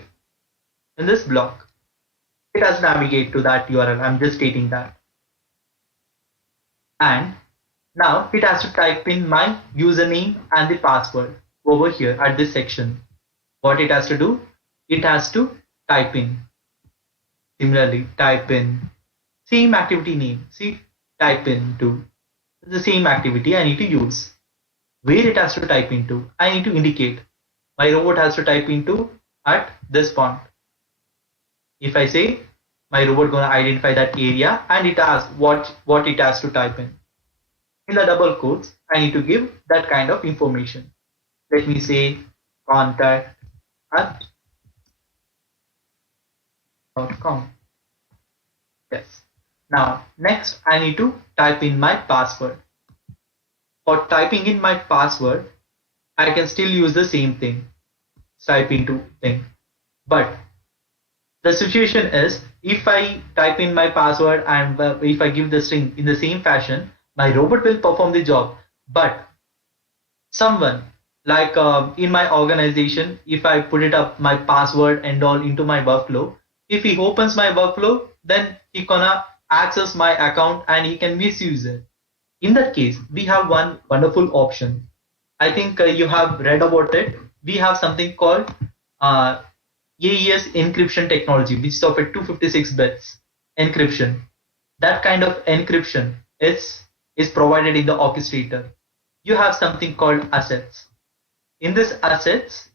in this block. It has to navigate to that URL. I'm just stating that. And now it has to type in my username and the password over here at this section. What it has to do? It has to type in. Similarly, type in same activity name. See, type into the same activity I need to use. Where it has to type into, I need to indicate. My robot has to type into at this point. If I say my robot gonna identify that area and it asks what it has to type in. In the double quotes, I need to give that kind of information. Let me say contact at .com. Yes. Now, next I need to type in my password. For typing in my password, I can still use the same thing. Type into thing. But the situation is, if I type in my password and if I give the string in the same fashion, my robot will perform the job. But someone like in my organization, if I put it up my password and all into my workflow, if he opens my workflow, then he gonna access my account and he can misuse it. In that case, we have one wonderful option. I think you have read about it. We have something called AES encryption technology, which is of a 256 bits encryption. That kind of encryption is provided in the orchestrator. You have something called assets. In this assets,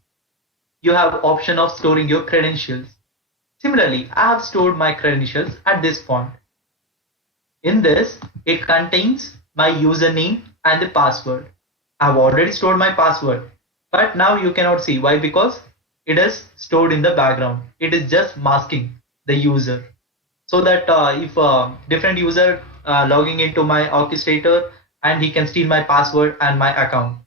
you have option of storing your credentials. Similarly, I have stored my credentials at this point. In this, it contains my username and the password. I have already stored my password, but now you cannot see. Why? Because it is stored in the background. It is just masking the user, so that if a different user logging into my orchestrator and he can steal my password and my account.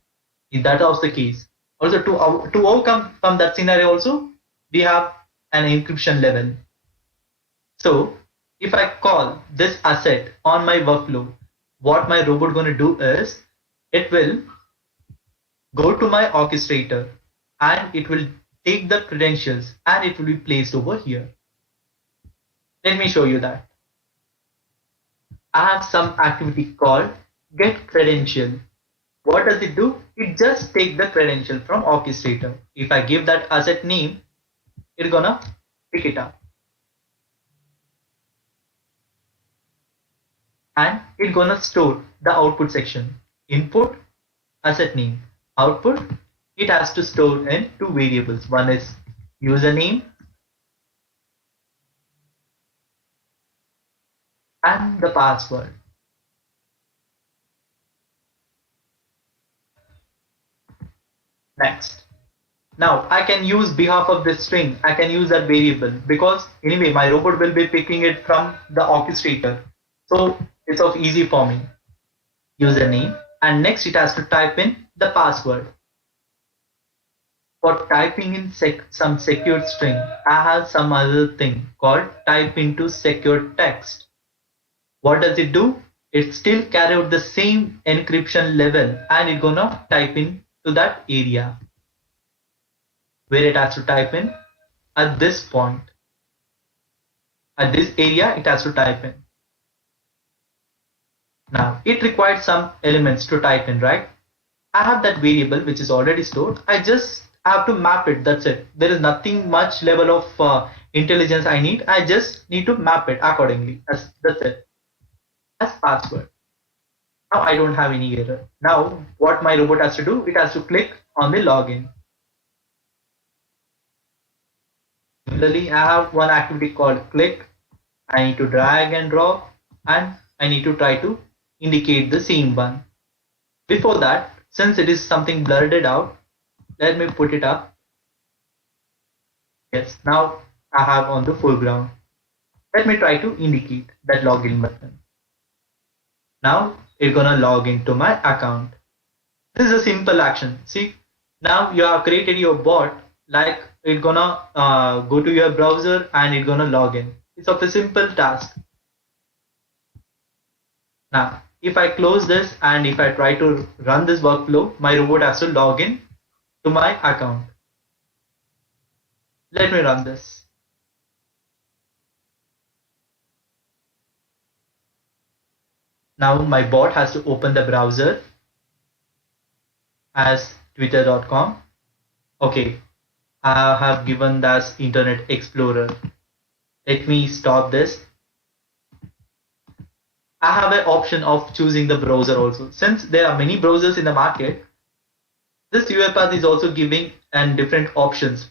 If that was the case, also to overcome from that scenario, also we have an encryption level. So if I call this asset on my workflow, what my robot going to do is it will go to my orchestrator and it will take the credentials and it will be placed over here. Let me show you that. I have some activity called get credential. What does it do? It just take the credential from orchestrator. If I give that asset name, it's gonna pick it up. And it's gonna store the output section. Input, asset name. Output, it has to store in two variables. One is username and the password. Next. Now I can use behalf of this string, I can use that variable because anyway my robot will be picking it from the orchestrator. So it's of easy for me. Username, and next it has to type in the password. For typing in some secured string, I have some other thing called type into secured text. What does it do? It still carry out the same encryption level and it's gonna type in to that area where it has to type in at this point. At this area it has to type in. Now it requires some elements to type in, right? I have that variable which is already stored. I just have to map it. That's it. There is nothing much level of intelligence I need. I just need to map it accordingly. That's it. As password. Now I don't have any error. Now what my robot has to do? It has to click on the login. Similarly, I have one activity called click. I need to drag and drop and I need to try to indicate the same one. Before that, since it is something blurred out, let me put it up. Yes, now I have on the foreground. Let me try to indicate that login button. Now it's gonna log into my account. This is a simple action. See, now you have created your bot, like it's gonna go to your browser and it's gonna log in. It's of a simple task. Now if I close this and if I try to run this workflow, my robot has to log in to my account. Let me run this. Now my bot has to open the browser as twitter.com. Okay, I have given that Internet Explorer. Let me stop this. I have an option of choosing the browser also. Since there are many browsers in the market, this UIPath is also giving and different options.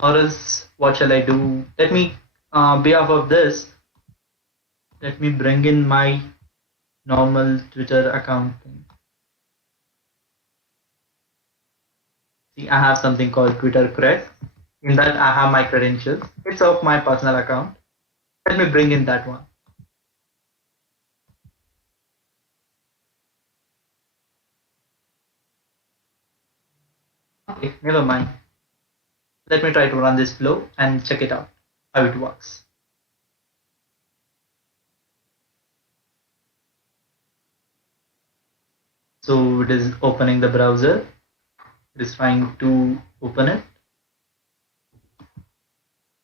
Or else, what shall I do? Let me, behalf of this, let me bring in my normal Twitter account. See, I have something called Twitter Cred. In that, I have my credentials. It's of my personal account. Let me bring in that one. Okay, never mind. Let me try to run this flow and check it out, how it works. So it is opening the browser. It is trying to open it.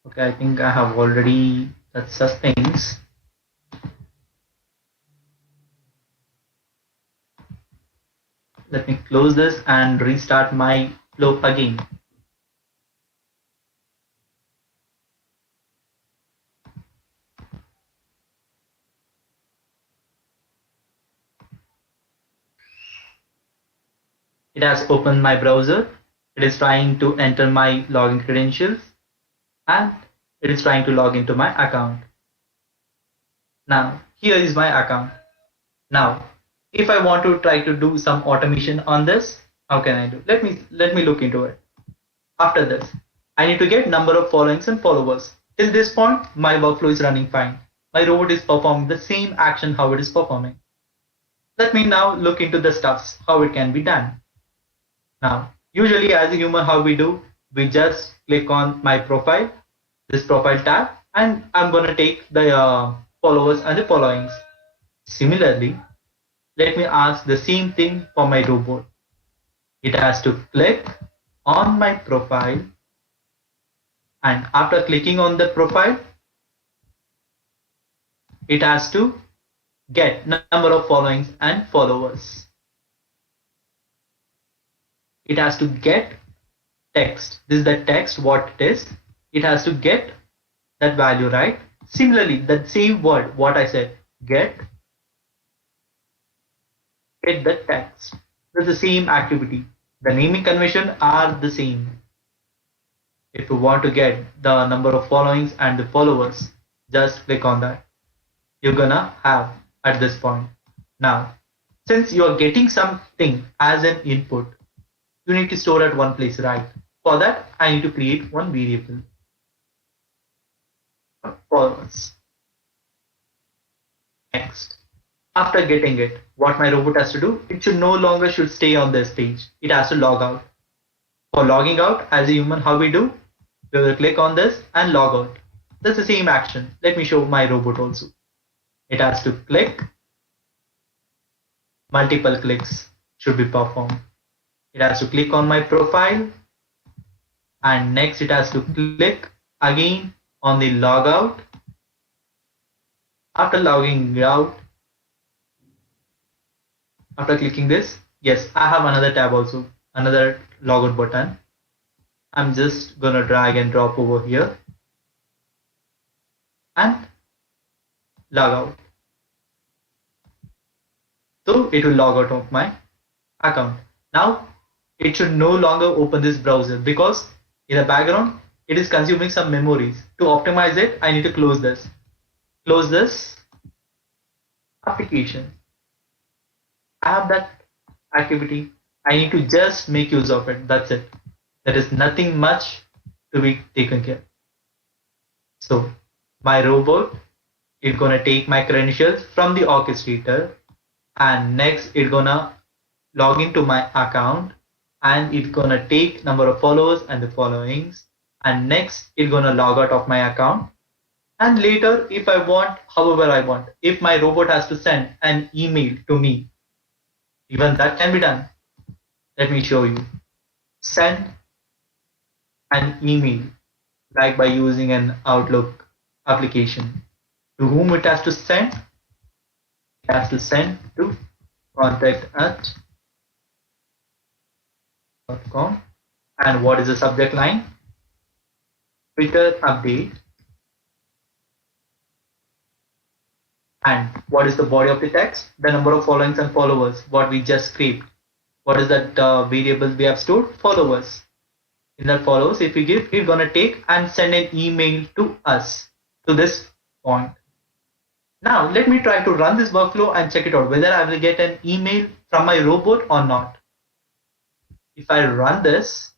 Okay, I think I have already that sustains. Let me close this and restart my flow again. It has opened my browser. It is trying to enter my login credentials and it is trying to log into my account. Now, here is my account. Now, if I want to try to do some automation on this, how can I do? Let me look into it. After this, I need to get number of followings and followers. Till this point, my workflow is running fine. My robot is performing the same action how it is performing. Let me now look into the stuffs, how it can be done. Now, usually as a human, how we do, we just click on my profile, this profile tab, and I'm going to take the followers and the followings. Similarly, let me ask the same thing for my robot. It has to click on my profile, and after clicking on the profile, it has to get number of followings and followers. It has to get text. This is the text, what it is. It has to get that value, right? Similarly, that same word, what I said, get the text. It's the same activity. The naming convention are the same. If you want to get the number of followings and the followers, just click on that. You're gonna have at this point. Now, since you're getting something as an input, you need to store at one place, right? For that, I need to create one variable. Followers. Next. After getting it, what my robot has to do, it should no longer should stay on this page. It has to log out. For logging out, as a human, how we do? We will click on this and log out. That's the same action. Let me show my robot also. It has to click. Multiple clicks should be performed. It has to click on my profile. And next it has to click again on the logout. After logging out, after clicking this, yes, I have another tab also, another logout button. I'm just gonna drag and drop over here and log out. So it will log out of my account. Now it should no longer open this browser because in the background it is consuming some memories. To optimize it, I need to close this. Close this application. I have that activity. I need to just make use of it. That's it. There is nothing much to be taken care. So my robot is gonna take my credentials from the orchestrator, and next it's gonna log into my account, and it's gonna take number of followers and the followings, and next it's gonna log out of my account. And later, if I want, however I want, if my robot has to send an email to me, even that can be done. Let me show you. Send an email, like by using an Outlook application. To whom it has to send? It has to send to contact@com. And what is the subject line? Twitter update. And what is the body of the text? The number of followings and followers, what we just scraped. What is that variable we have stored? Followers. In that followers, if we give, it's gonna take and send an email to us to this point. Now let me try to run this workflow and check it out whether I will get an email from my robot or not. If I run this,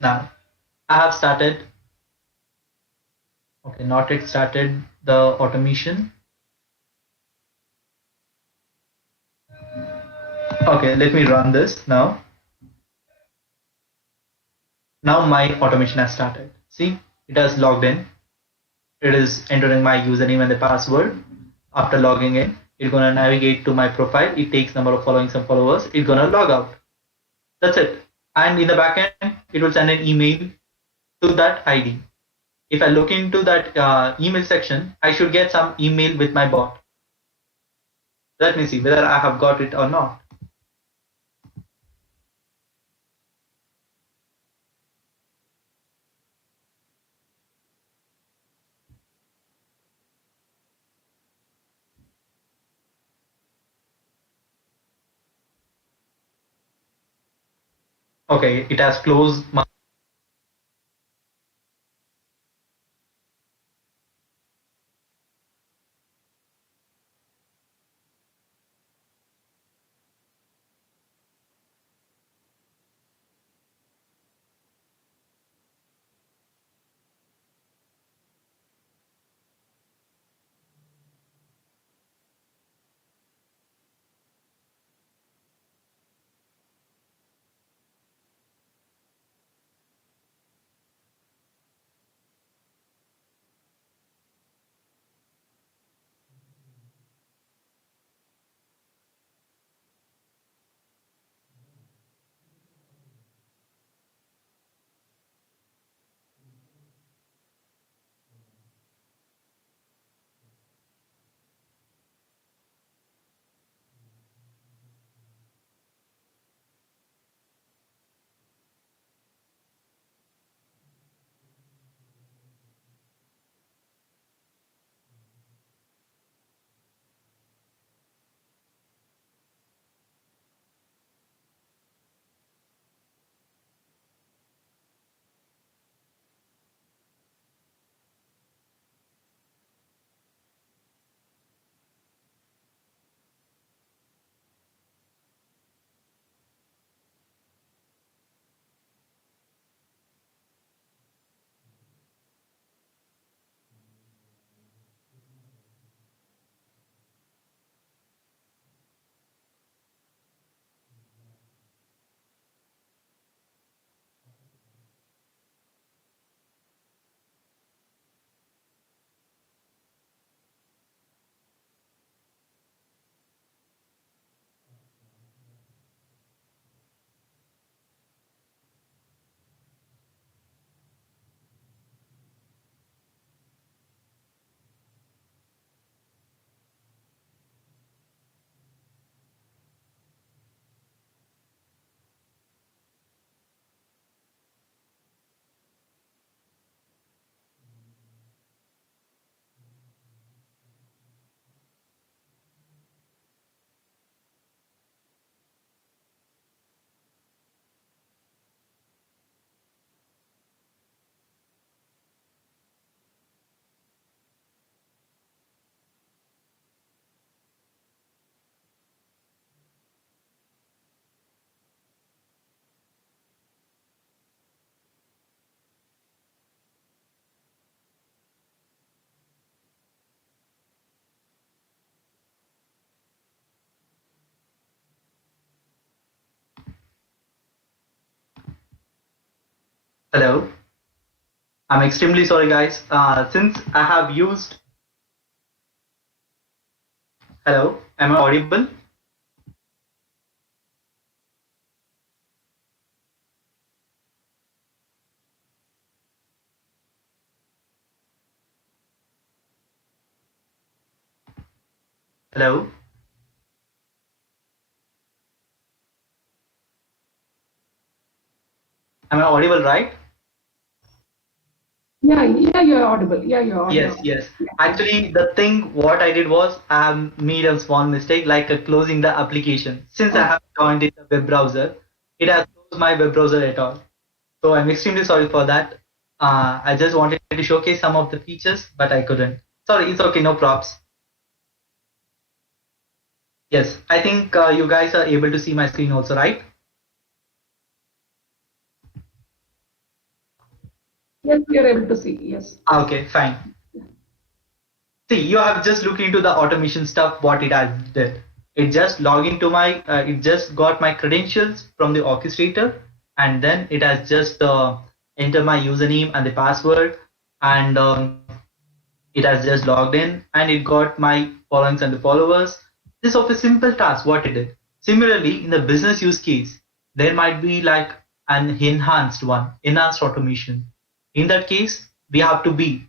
now I have started, okay, not yet started the automation. Okay, let me run this now. Now my automation has started. See, it has logged in. It is entering my username and the password. After logging in, it's gonna navigate to my profile. It takes number of followings and followers. It's gonna log out. That's it. And in the backend, it will send an email to that ID. If I look into that email section, I should get some email with my bot. Let me see whether I have got it or not. Okay, it has closed my. Hello. I'm extremely sorry, guys. Since I have used Hello, am I audible? Hello, am I audible, right? Yeah, yeah, you're audible. Yeah, you're Yes, audible. yes. Yeah, yeah. Actually, the thing what I did was I have made a small mistake, like closing the application. Since I Oh, have joined in the web browser, it has closed my web browser at all. So I'm extremely sorry for that. I just wanted to showcase some of the features, but I couldn't. Sorry, it's okay, no props. Yes, I think you guys are able to see my screen also, right? yes, you're able to see. Yes. Okay, fine. See, you have just looked into the automation stuff, what it has did. It just log into my, it just got my credentials from the orchestrator, and then it has just enter my username and the password, and it has just logged in, and it got my followings and the followers. This of a simple task, what it did. Similarly, in the business use case, there might be like an enhanced one, enhanced automation. In that case, we have to be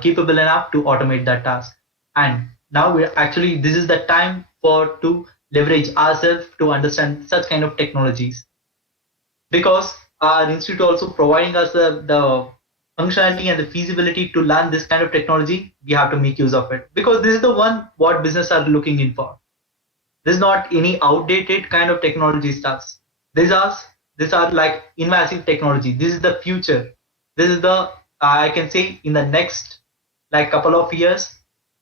capable enough to automate that task. And now we're actually, this is the time for to leverage ourselves to understand such kind of technologies, because our institute also providing us the functionality and the feasibility to learn this kind of technology. We have to make use of it, because this is the one what business are looking in for. This is not any outdated kind of technology stuffs. These are like invasive technology. This is the future. This is the I can say in the next like couple of years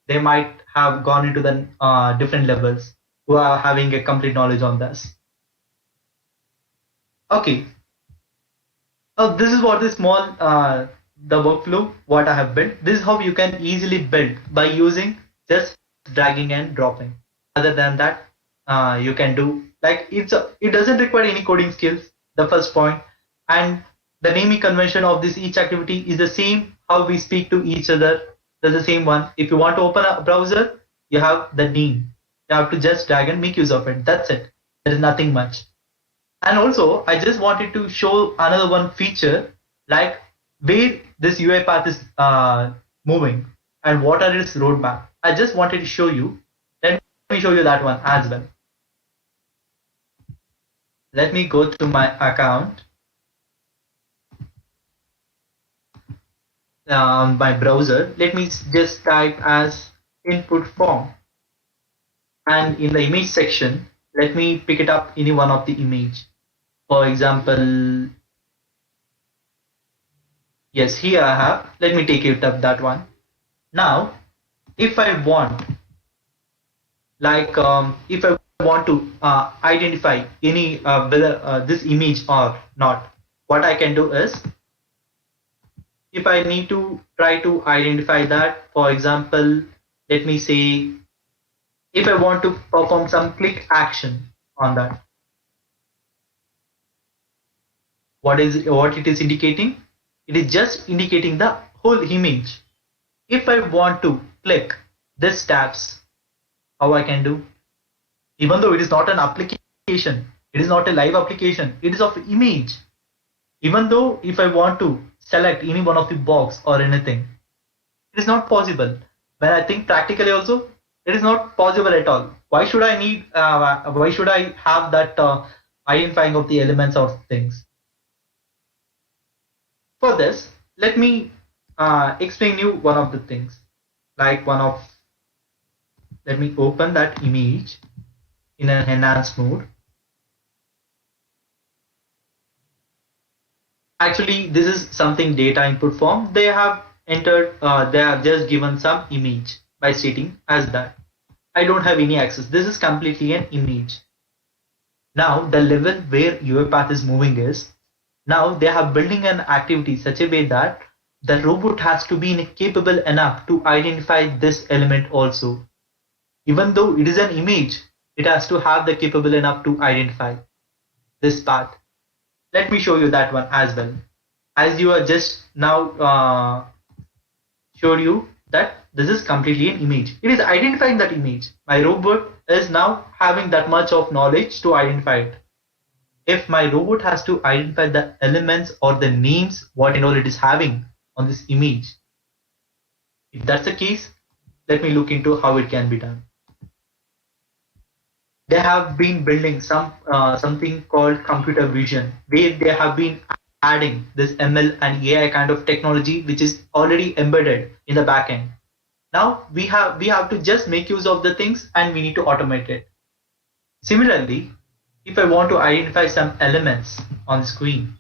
they might have gone into the different levels who are having a complete knowledge on this. Okay, this is what the small the workflow what I have built. This is how you can easily build by using just dragging and dropping. Other than that, you can do like it doesn't require any coding skills. The first point, and the naming convention of this each activity is the same. How we speak to each other, that's the same one. If you want to open a browser, you have the name. You have to just drag and make use of it. That's it. There is nothing much. And also, I just wanted to show another one feature, like where this UIPath is moving and what are its roadmap. I just wanted to show you. Let me show you that one as well. Let me go to my account, my browser. Let me just type as input form, and in the image section, let me pick it up any one of the image. For example, yes, here I have. Let me take it up that one. Now, if I want, like if I want to identify any whether this image or not, what I can do is, if I need to try to identify that, for example, let me say if I want to perform some click action on that, what it is indicating? It is just indicating the whole image. If I want to click this tabs, how I can do? Even though it is not an application, it is not a live application, it is of image. Even though if I want to select any one of the box or anything, it is not possible. When I think practically also, it is not possible at all. Why should I have that identifying of the elements of things? For this, let me explain you one of the things. Like let me open that image in an enhanced mode. Actually, this is something data input form. They have entered, they have just given some image by stating as that. I don't have any access. This is completely an image. Now, the level where UiPath is moving is, now they are building an activity such a way that the robot has to be capable enough to identify this element also. Even though it is an image, it has to have the capable enough to identify this part. Let me show you that one as well. As you are just now showed you that this is completely an image. It is identifying that image. My robot is now having that much of knowledge to identify it. If my robot has to identify the elements or the names, what and all it is having on this image, if that's the case, let me look into how it can be done. They have been building something called computer vision, where they have been adding this ML and AI kind of technology, which is already embedded in the backend. Now we have to just make use of the things and we need to automate it. Similarly, if I want to identify some elements on the screen,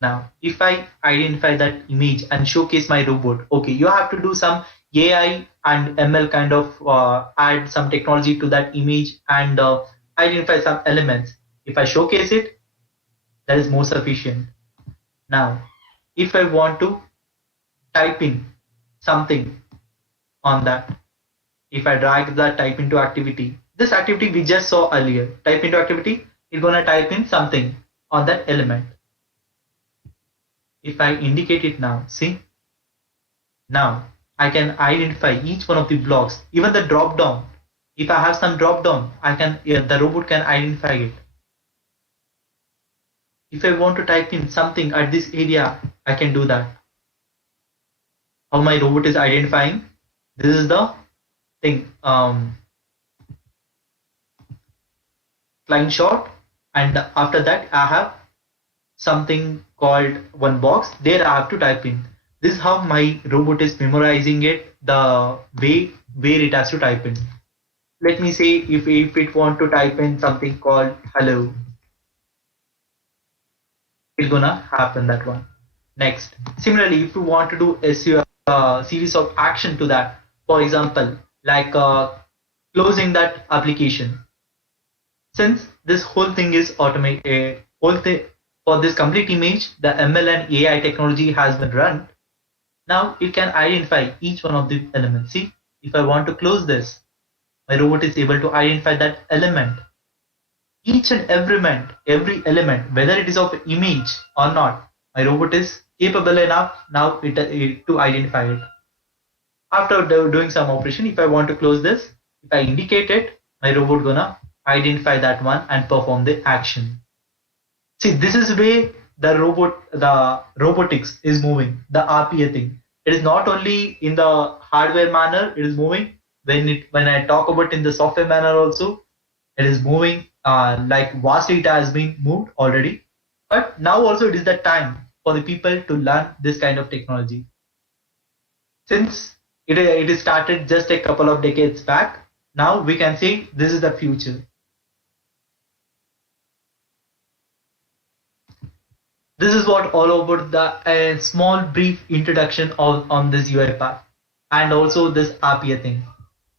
now if I identify that image and showcase my robot, okay, you have to do some AI and ML kind of add some technology to that image and identify some elements. If I showcase it, that is more sufficient. Now, if I want to type in something on that, if I drag that type into activity, this activity we just saw earlier, type into activity, it's gonna type in something on that element. If I indicate it now, see, now I can identify each one of the blocks, even the drop down. If I have some drop down, the robot can identify it. If I want to type in something at this area, I can do that. How my robot is identifying? This is the thing. Client shot, and after that I have something called one box. There I have to type in. This is how my robot is memorizing it, the way where it has to type in. Let me say if it want to type in something called hello, it's gonna happen that one. Next, similarly, if you want to do a series of action to that, for example, like closing that application, since this whole thing is automated, whole thing for this complete image, the ML and AI technology has been run. Now it can identify each one of the elements. See, if I want to close this, my robot is able to identify that element. Each and every element, whether it is of image or not, my robot is capable enough now to identify it. After doing some operation, if I want to close this, if I indicate it, my robot gonna identify that one and perform the action. See, this is where the robotics is moving, the RPA thing. It is not only in the hardware manner, it is moving. When I talk about in the software manner also, it is moving like vastly it has been moved already. But now also it is the time for the people to learn this kind of technology. Since it is started just a couple of decades back, now we can say this is the future. This is what all about the small brief introduction on this UIPath and also this RPA thing.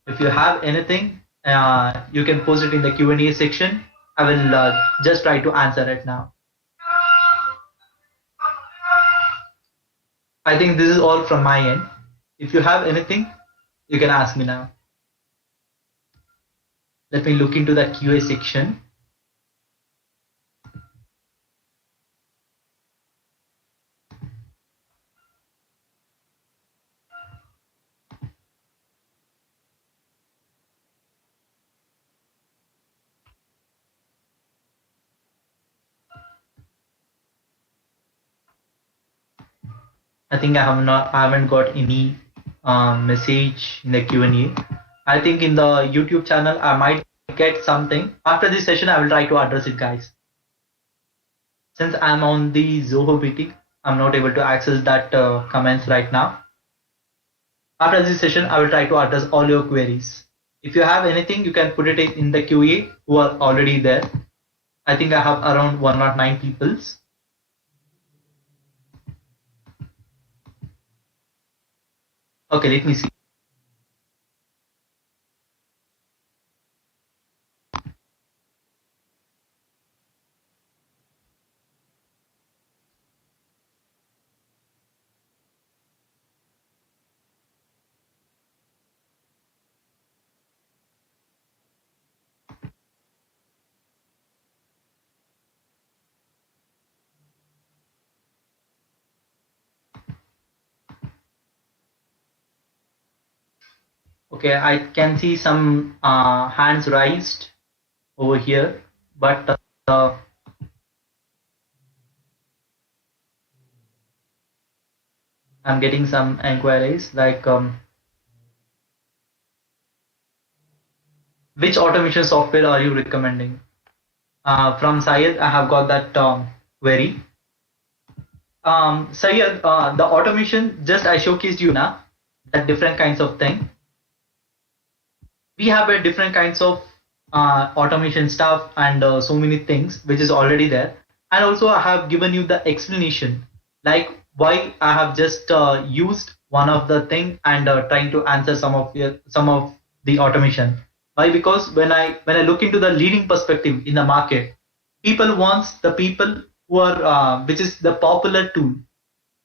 If you have anything, you can post it in the Q&A section. I will just try to answer it now. I think this is all from my end. If you have anything, you can ask me now. Let me look into the QA section. I think I haven't got any message in the Q&A. I think in the YouTube channel I might get something. After this session I will try to address it, guys. Since I'm on the Zoho meeting, I'm not able to access that comments right now. After this session I will try to address all your queries. If you have anything, you can put it in the QA who are already there. I think I have around 109 peoples. Okay, let me see. Okay, I can see some hands raised over here, but I'm getting some inquiries like which automation software are you recommending? From Syed, I have got that query. Syed, the automation just I showcased you now, that different kinds of thing. We have a different kinds of automation stuff and so many things which is already there. And also I have given you the explanation like why I have just used one of the thing and trying to answer some of the automation. Why? Because when I look into the leading perspective in the market, people wants the people who are which is the popular tool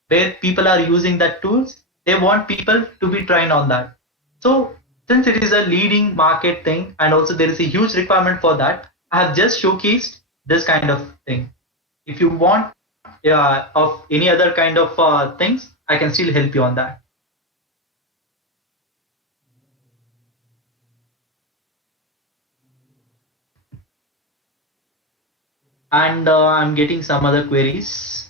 where people are using that tools, they want people to be trained on that. So since it is a leading market thing and also there is a huge requirement for that, I have just showcased this kind of thing. If you want of any other kind of things, I can still help you on that. And I'm getting some other queries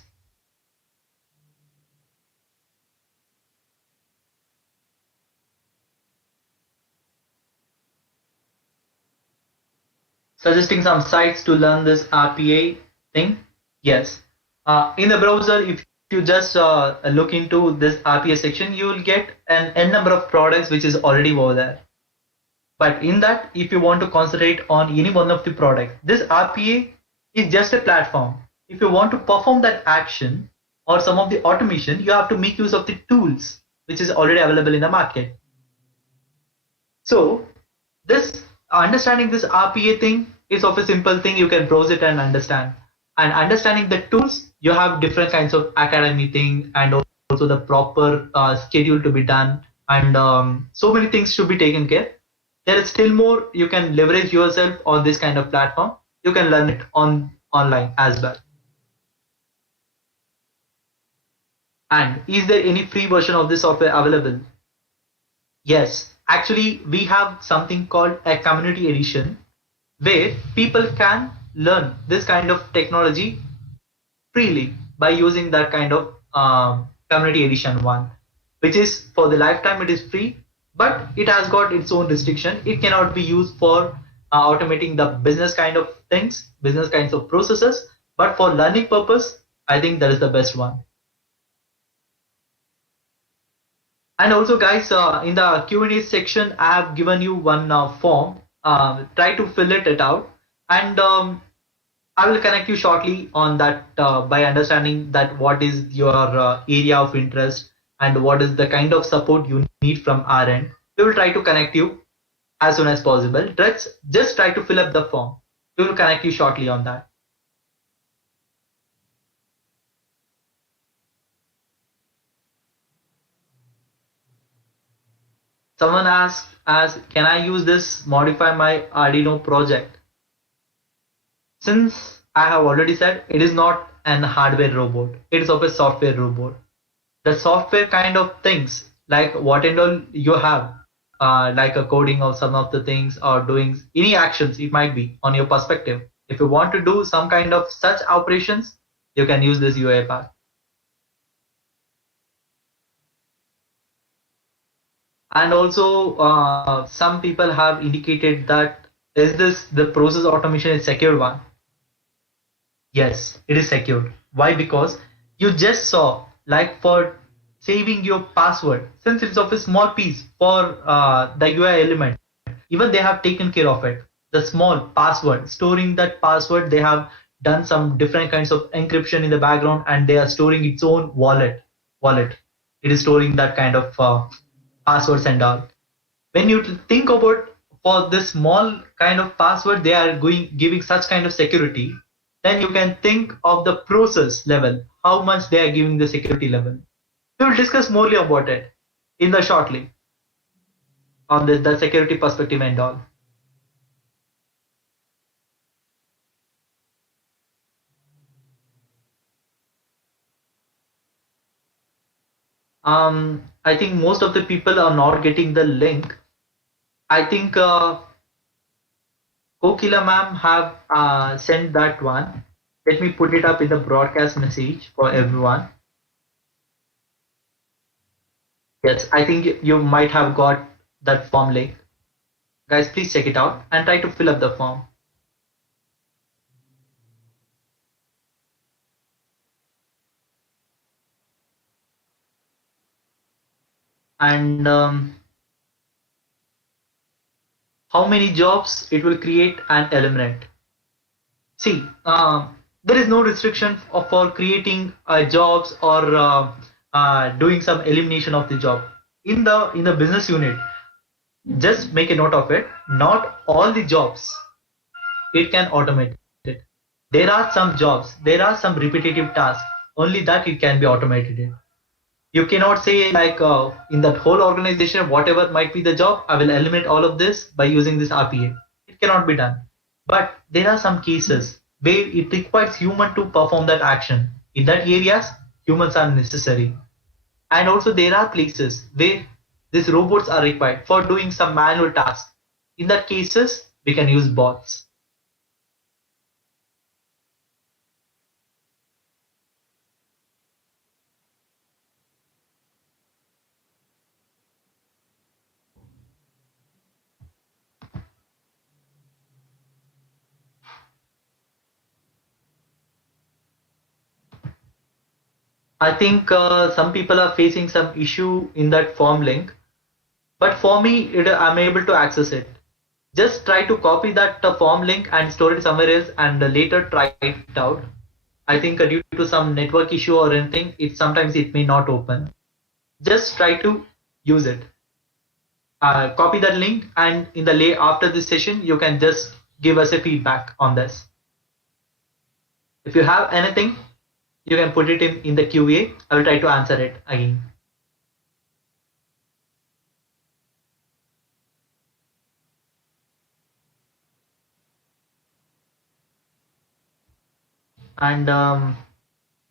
suggesting some sites to learn this RPA thing. Yes. In the browser, if you just look into this RPA section, you will get an n number of products which is already over there. But in that, if you want to concentrate on any one of the products, this RPA is just a platform. If you want to perform that action or some of the automation, you have to make use of the tools which is already available in the market. So this understanding this RPA thing is of a simple thing. You can browse it and understand. And understanding the tools, you have different kinds of academy thing and also the proper schedule to be done. And so many things should be taken care. There is still more you can leverage yourself on this kind of platform. You can learn it on online as well. And is there any free version of this software available? Yes, actually, we have something called a community edition where people can learn this kind of technology freely by using that kind of community edition one, which is for the lifetime it is free, but it has got its own restriction. It cannot be used for automating the business kind of things, business kinds of processes, but for learning purpose, I think that is the best one. And also, guys, in the Q&A section, I have given you one form. Try to fill it out, and I will connect you shortly on that by understanding that what is your area of interest and what is the kind of support you need from our end. We will try to connect you as soon as possible. Just try to fill up the form. We will connect you shortly on that. Someone asked as can I use this modify my Arduino project? Since I have already said it is not an hardware robot, it is of a software robot. The software kind of things like what and all you have, like a coding of some of the things or doing any actions it might be on your perspective. If you want to do some kind of such operations, you can use this UIPath. And also, some people have indicated that is this the process automation is secure one? Yes, it is secured. Why? Because you just saw, like for saving your password, since it's of a small piece for the UI element, even they have taken care of it. The small password, storing that password, they have done some different kinds of encryption in the background, and they are storing its own wallet. Wallet. It is storing that kind of passwords and all. When you think about for this small kind of password they are going giving such kind of security, then you can think of the process level, how much they are giving the security level. We will discuss more about it in the shortly on this the security perspective and all. I think most of the people are not getting the link. I think Kokila ma'am have sent that one. Let me put it up in the broadcast message for everyone. Yes, I think you might have got that form link. Guys, please check it out and try to fill up the form. And how many jobs it will create and eliminate. See, there is no restriction for creating jobs or doing some elimination of the job in the business unit. Just make a note of it. Not all the jobs it can automate it. There are some jobs, there are some repetitive tasks. Only that it can be automated. You cannot say like in that whole organization, whatever might be the job, I will eliminate all of this by using this RPA. It cannot be done. But there are some cases where it requires human to perform that action. In that areas, humans are necessary. And also there are places where these robots are required for doing some manual tasks. In that cases, we can use bots. I think some people are facing some issue in that form link, but for me, I'm able to access it. Just try to copy that form link and store it somewhere else and later try it out. I think due to some network issue or anything, sometimes it may not open. Just try to use it. Copy that link and in the after this session, you can just give us a feedback on this. If you have anything, you can put it in the QA. I will try to answer it again. And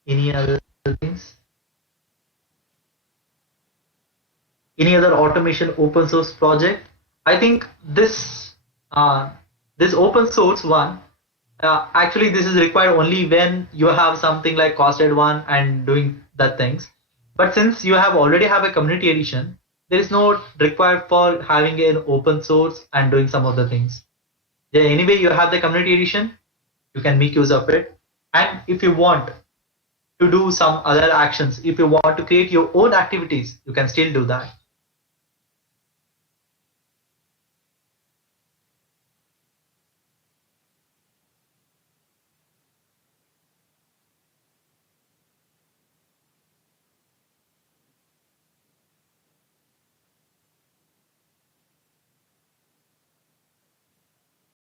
any other things? Any other automation open source project? I think this open source one, actually this is required only when you have something like costed one and doing that things. But since you already have a community edition, there is no required for having an open source and doing some of the things. Yeah, anyway, you have the community edition, you can make use of it. And if you want to do some other actions, if you want to create your own activities, you can still do that.